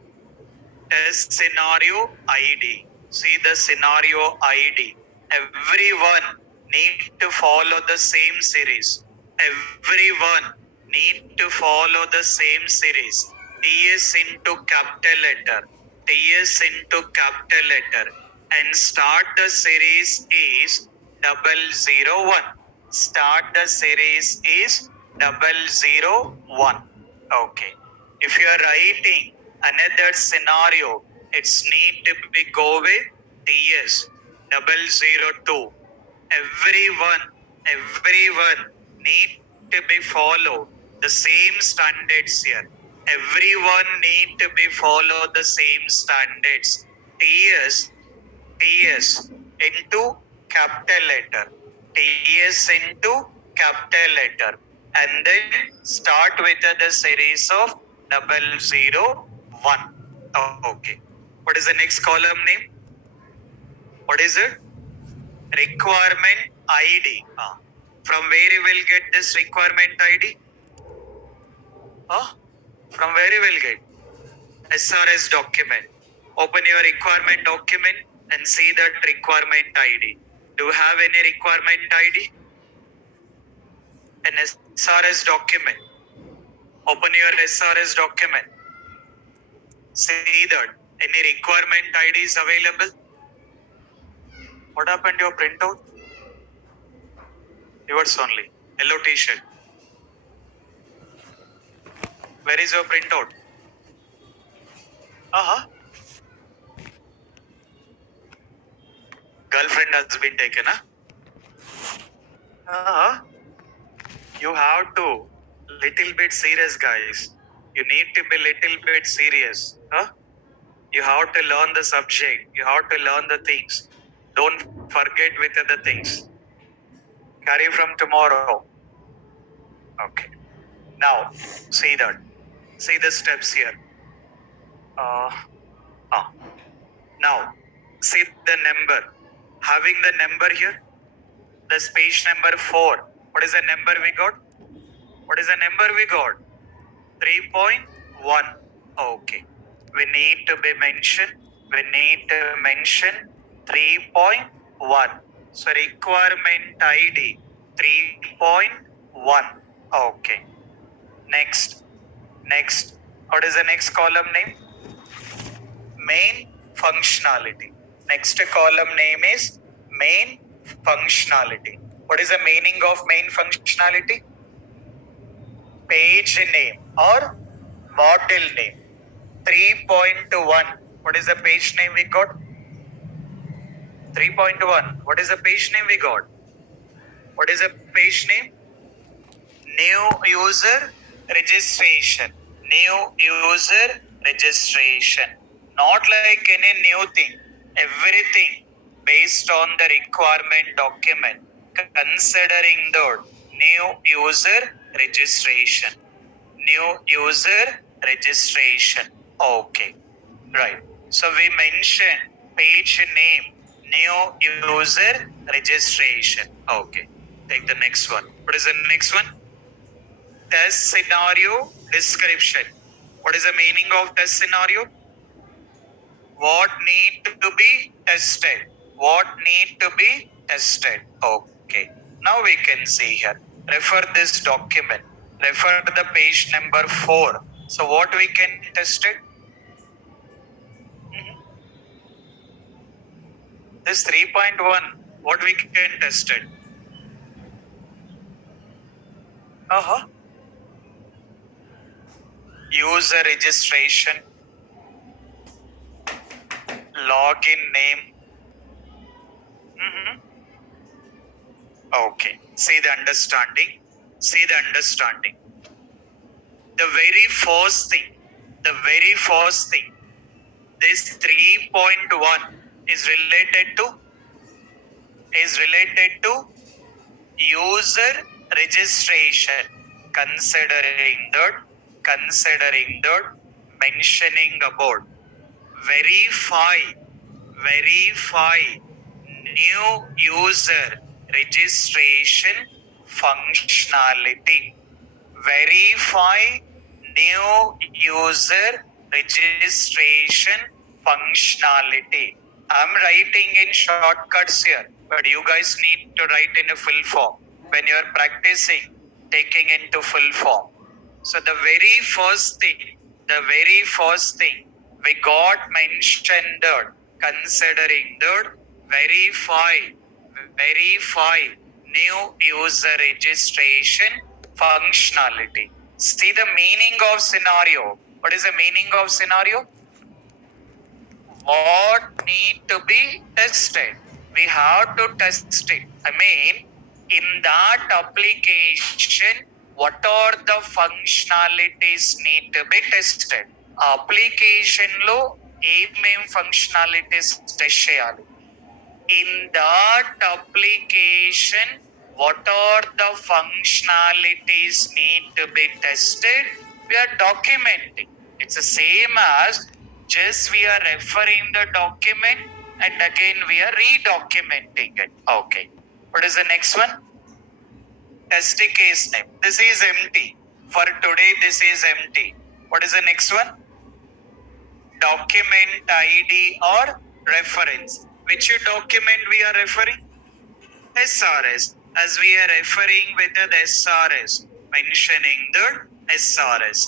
Test scenario ID. See the scenario ID. Everyone need to follow the same series. Everyone need to follow the same series. TS into capital letter. TS into capital letter. And start the series is 001. Start the series is 001. Okay. If you are writing another scenario, it's need to be go with TS 002. Everyone need to be follow the same standards here. Everyone need to be follow the same standards. TS into capital letter. TS into capital letter. And then start with the series of 001. Okay. What is the next column name? What is it? Requirement ID. From where you will get this requirement ID? From where you will get? SRS document. Open your requirement document and see that requirement ID. Do you have any requirement ID? An SRS document. Open your SRS document. See that any requirement ID is available. What happened to your printout? Yours only. Yellow t-shirt. Where is your printout? Girlfriend has been taken, You have to little bit serious, guys. You need to be little bit serious. You have to learn the subject. You have to learn the things. Don't forget with other things. Carry from tomorrow. Okay. Now, see that. See the steps here. Now, see the number. Having the number here, the page number 4. What is the number we got? What is the number we got? 3.1. Okay. We need to mention 3.1. So requirement ID 3.1. Okay. Next. What is the next column name? Main functionality. Next column name is main functionality. What is the meaning of main functionality? Page name or model name. 3.1. What is the page name we got? 3.1. What is the page name we got? What is the page name? New user registration. New user registration. Not like any new thing. Everything based on the requirement document. Considering the new user registration. New user registration. Okay. Right. So we mentioned page name, new user registration. Okay. Take the next one. What is the next one? Test scenario description. What is the meaning of test scenario? What need to be tested? What need to be tested? Okay. Now we can see here. Refer this document. Refer to the page number 4. So what we can test it? This 3.1. What we can test it? User registration, login name. Okay. See the understanding. The very first thing, this 3.1 is related to user registration. Considering that mentioning about verify new user registration functionality. Verify new user registration functionality. I'm writing in shortcuts here, but you guys need to write in a full form. When you are practicing, taking into full form. So the very first thing we got mentioned that considering that verify new user registration functionality. See the meaning of scenario. What is the meaning of scenario? What need to be tested? We have to test it. I mean, in that application, what are the functionalities need to be tested? Application లో ఏమేం functionalities test చేయాలి? In that application, what are the functionalities need to be tested? We are documenting. It's the same as just we are referring the document and again we are redocumenting it. Okay. What is the next one? Test case name. This is empty. For today, this is empty. What is the next one? Document ID or reference. Which document we are referring? SRS. As we are referring with the SRS, mentioning the SRS.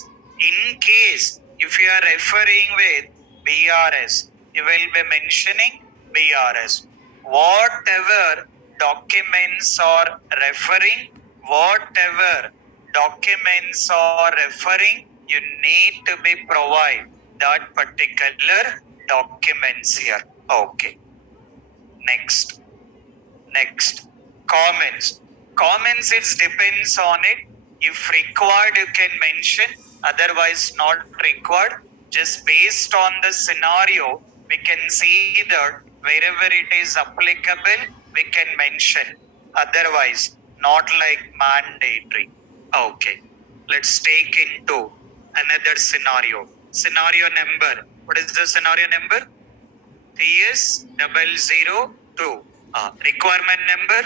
In case if you are referring with BRS, you will be mentioning BRS. Whatever documents are referring, whatever documents are referring, you need to be provide that particular documents here. Okay. Next. Comments. Comments, it depends on it. If required, you can mention. Otherwise, not required. Just based on the scenario, we can see that wherever it is applicable, we can mention. Otherwise, not like mandatory. Okay. Let's take into another scenario. Scenario number. What is the scenario number? TS002. Requirement number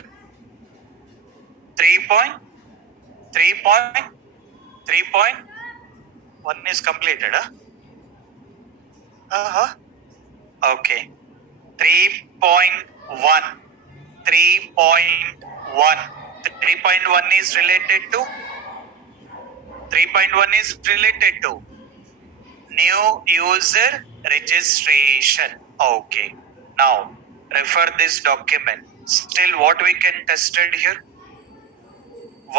3.1 is completed. Okay. 3.1. 3.1 is related to new user registration. Okay. Now refer this document. Still what we can test it here?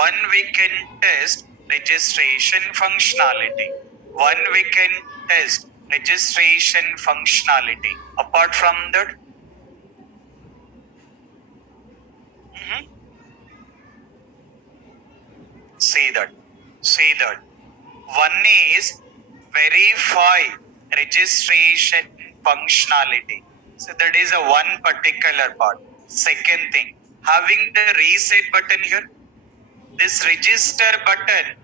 One, we can test registration functionality. One, we can test registration functionality. Apart from that, see that. One is verify registration functionality. So that is a one particular part. Second thing, having the reset button here. This register button,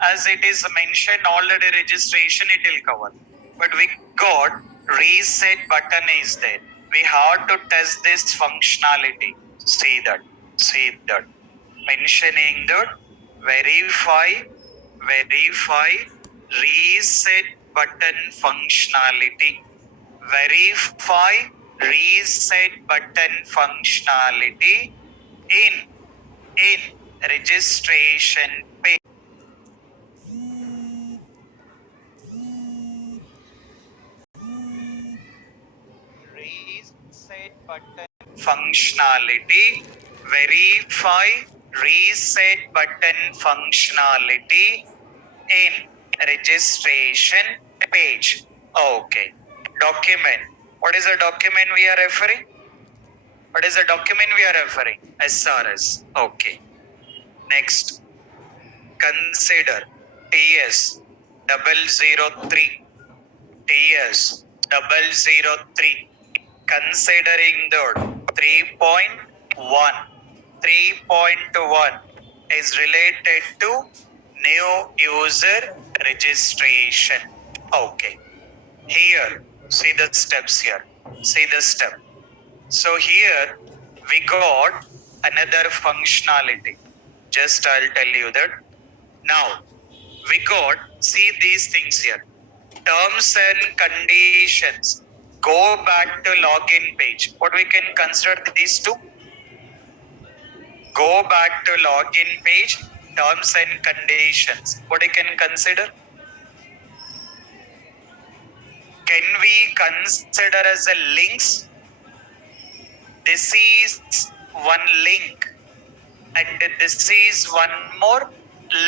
as it is mentioned already, registration it will cover. But we got reset button is there. We have to test this functionality. See that. Mentioning that verify reset button functionality. Verify reset button functionality in registration page. Reset button functionality. Verify reset button functionality in registration page. Okay. Document. What is the document we are referring? SRS. Okay. Next. Consider TS003. Considering the 3.1 is related to new user registration. Okay. Here, see the steps here. So here we got another functionality. Just I'll tell you that. Now we got, see these things here. Terms and conditions. Go back to login page. What we can consider these two? Go back to login page. Terms and conditions. What we can consider? Can we consider as a links? This is one link and this is one more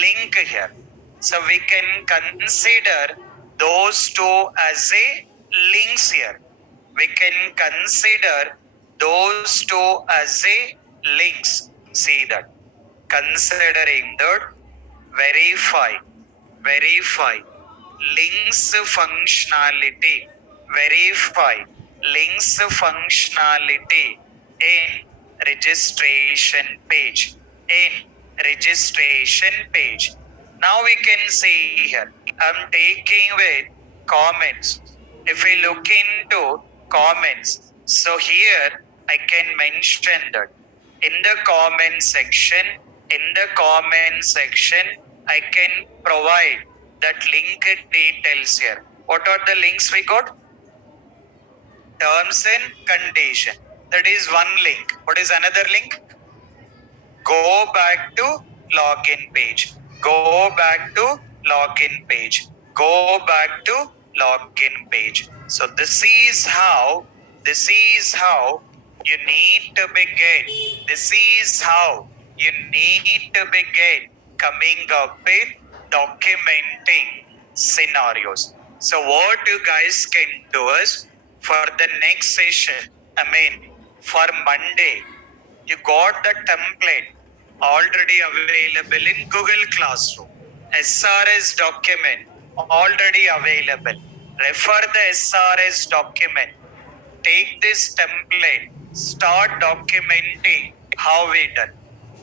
link here. So we can consider those two as a links here. We can consider those two as a links. See that. Considering that, verify, verify, links functionality, verify, links functionality in registration page, in registration page. Now we can see here, I'm taking with comments. If we look into comments, so here I can mention that in the comment section, in the comment section, I can provide that link details here. What are the links we got? Terms and condition. That is one link. What is another link? Go back to login page. Go back to login page. Go back to login page. So this is how you need to begin. This is how you need to begin coming up with documenting scenarios. So what you guys can do is for the next session, for Monday, you got the template already available in Google Classroom. SRS document already available. Refer the SRS document. Take this template. Start documenting how we done.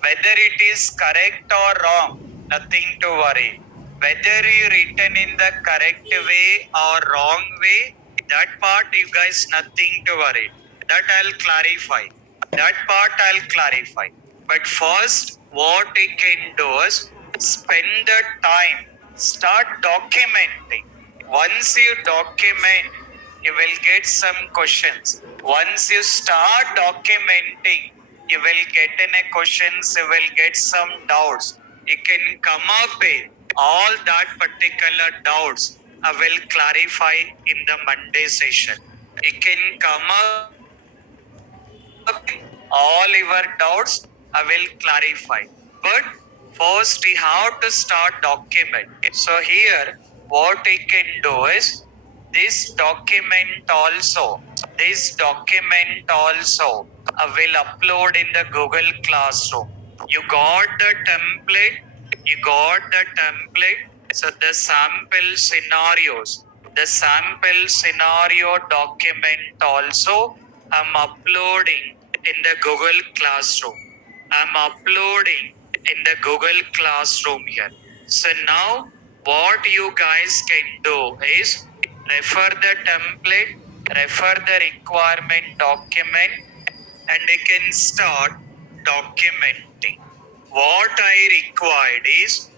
Whether it is correct or wrong, nothing to worry. Whether you written in the correct way or wrong way, that part you guys nothing to worry. That I'll clarify. That part I'll clarify. But first, what we can do is spend the time, start documenting. Once you document, you will get some questions. Once you start documenting, you will get in a questions, you will get some doubts. You can come up with all that particular doubts. I will clarify in the Monday session. You can come up all your doubts, I will clarify. But first we have to start document. So here what we can do is this document also, I will upload in the Google Classroom. You got the template, you got the template. So the sample scenario document also I'm uploading in the Google Classroom. I'm uploading in the Google Classroom here. So now what you guys can do is refer the template, refer the requirement document, and you can start documenting. What I required is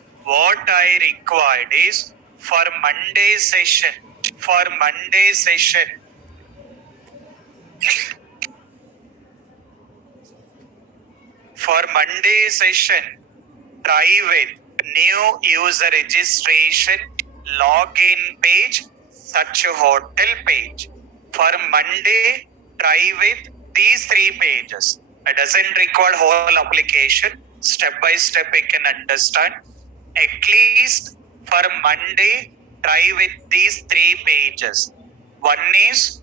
for Monday session, for Monday session, for Monday session, try with new user registration, login page, such a hotel page. For Monday, try with these three pages. It doesn't require whole application. Step by step, you can understand. At least for Monday, try with these three pages. One is,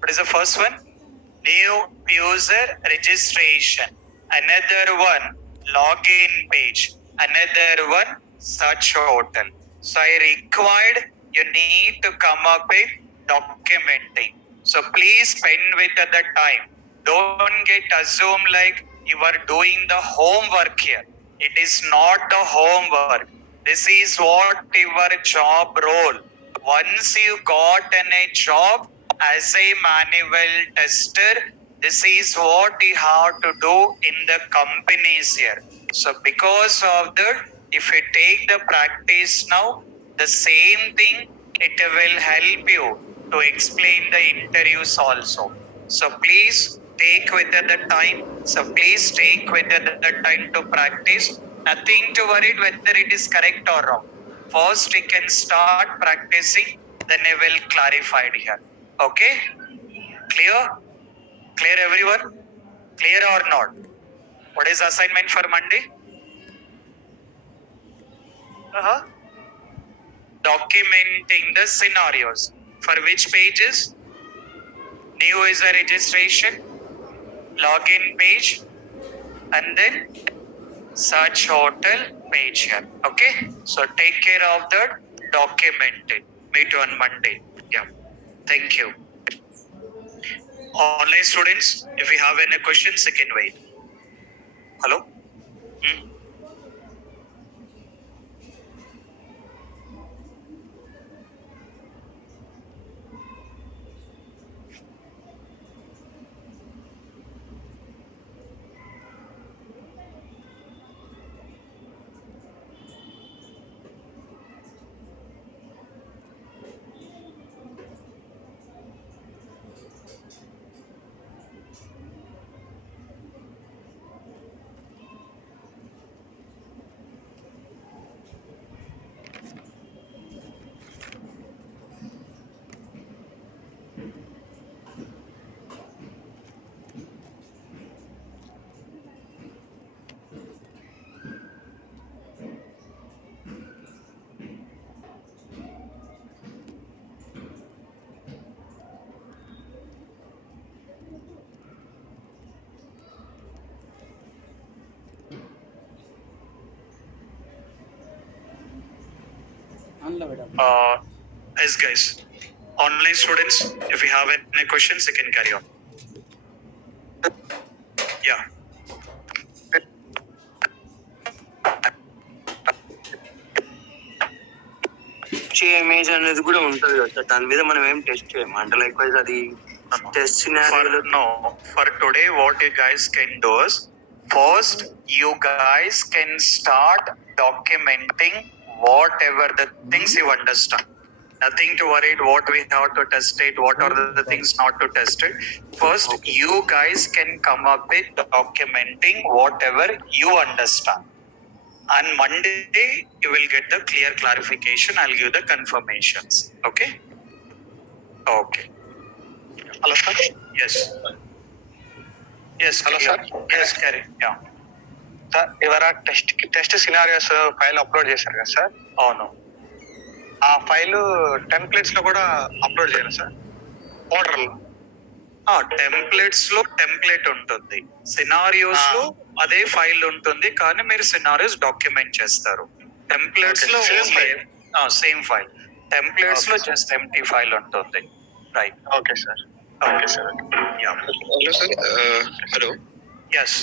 what is the first one? New user registration. Another one, login page. Another one, search hotel. So I required you need to come up with documenting. So please spend with the time. Don't get assumed like you are doing the homework here. It is not the homework. This is what your job role. Once you got a job as a manual tester, this is what you have to do in the companies here. So because of that, if you take the practice now, the same thing, it will help you to explain the interviews also. So please take with the time. So please take with the time to practice. Nothing to worry whether it is correct or wrong. First, you can start practicing, then I will clarify it here. Okay? Clear? Clear everyone? Clear or not? What is assignment for Monday? Documenting the scenarios. For which pages? New user registration, login page, and then search hotel page here. Okay, so take care of that. Document it. Meet on Monday. Yeah. Thank you. Online students, if you have any questions, you can wait. Hello? Hmm? Yes, guys. Online students, if you have any questions, you can carry on. Yeah. వచ్చే image అనేది కూడా ఉంటుంది కదా sir, దాని మీద మనం ఏం test చేయము అంటే లైక్ వైజ్ అది test No. For today, what you guys can do is first you guys can start documenting whatever the things you understand. Nothing to worry what we have to test it, what are the things not to test it. First, you guys can come up with documenting whatever you understand. On Monday, you will get the clear clarification. I'll give the confirmations. Okay? Okay. Hello, sir? Yes. Yes. Hello, sir? Yes, carry. Yeah. Sir ఇవాళ test scenarios file upload చేశారు కదా sir, అవును. ఆ file templates లో కూడా upload చేయాలి sir పోర్టల్లో? Templates లో టెంప్లెట్ ఉంటుంది, సినారియోస్ లో అదే ఫైల్ ఉంటుంది, కానీ మీరు సినారియోస్ డాక్యుమెంట్ చేస్తారు. టెంప్లెట్స్ లో సేమ్ ఫైల్, టెంప్లెట్స్ లో జస్ట్ ఎంటీ ఫైల్ ఉంటుంది. Right. Okay sir. Okay sir. Hello, sir. Hello. Yes.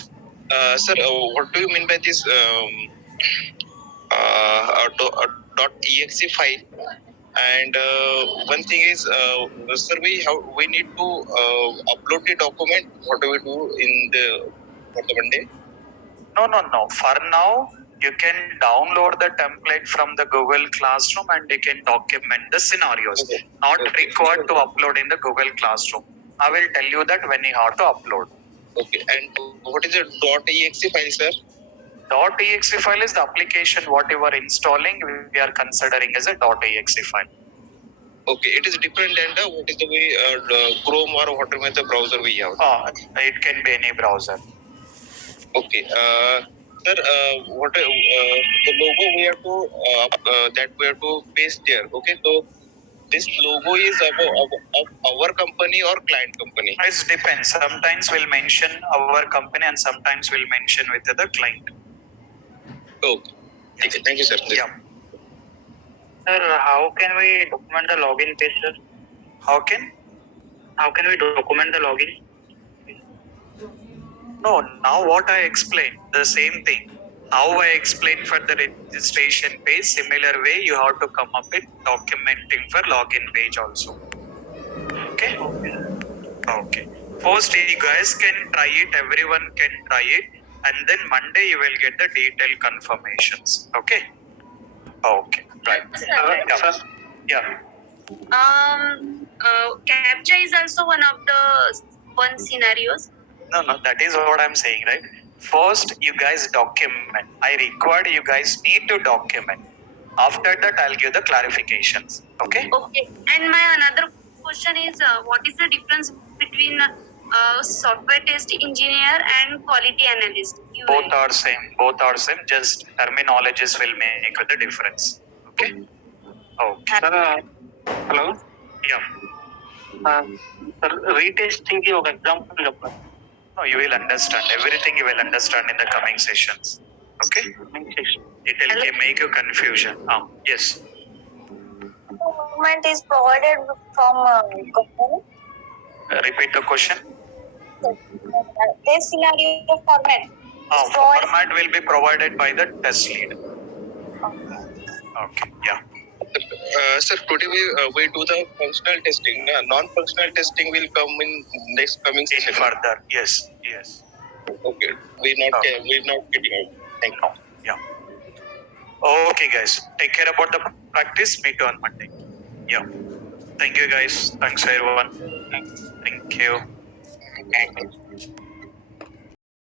Sir, what do you mean by this .exe file? And one thing is, sir, we need to upload the document. What do we do for the Monday? No. For now, you can download the template from the Google Classroom and you can document the scenarios. Okay. Not Okay. required to upload in the Google Classroom. I will tell you that when you have to upload. Okay. And what is a .exe file, sir? .exe file is the application what you are installing. We are considering as a .exe file. Okay, it is different than what is the way Chrome or whatever the browser we have. It can be any browser. Okay, sir, what the logo we have to that we have to paste there. Okay, so this logo is of our company or client company? It depends. Sometimes we'll mention our company and sometimes we'll mention with the client. Okay, thank you, sir. Yeah. Sir, how can we document the login page, sir? How can we document the login? No, now what I explained, the same thing. How I explained for the registration page, similar way you have to come up with documenting for login page also. Okay? Okay. First, you guys can try it, everyone can try it, and then Monday you will get the detailed confirmations. Okay? Okay. Right. Yeah. Captcha is also one of the scenarios. No, that is what I'm saying, right? First, you guys document. I require you guys need to document. After that, I'll give the clarifications. Okay? Okay. And my another question is, what is the difference between software test engineer and quality analyst. Both are same. Both are same. Just terminologies will make the difference. Okay. Okay. Hello Yeah. Sir retesting కి ఒక example చెప్పండి. No, you will understand. Everything you will understand in the coming sessions. Okay. It will make you confusion. Yes. Document is provided from company. Repeat the question. Test scenario format. Format will be provided by the test lead. Okay. Yeah. Sir, today we do the functional testing. Non-functional testing will come in next coming In session. further. Yes. Yes. Okay, we're not getting out. Thank you. Yeah. Okay, guys. Take care about the practice. Meet you on Monday. Yeah. Thank you, guys. Thanks, everyone. Thank you.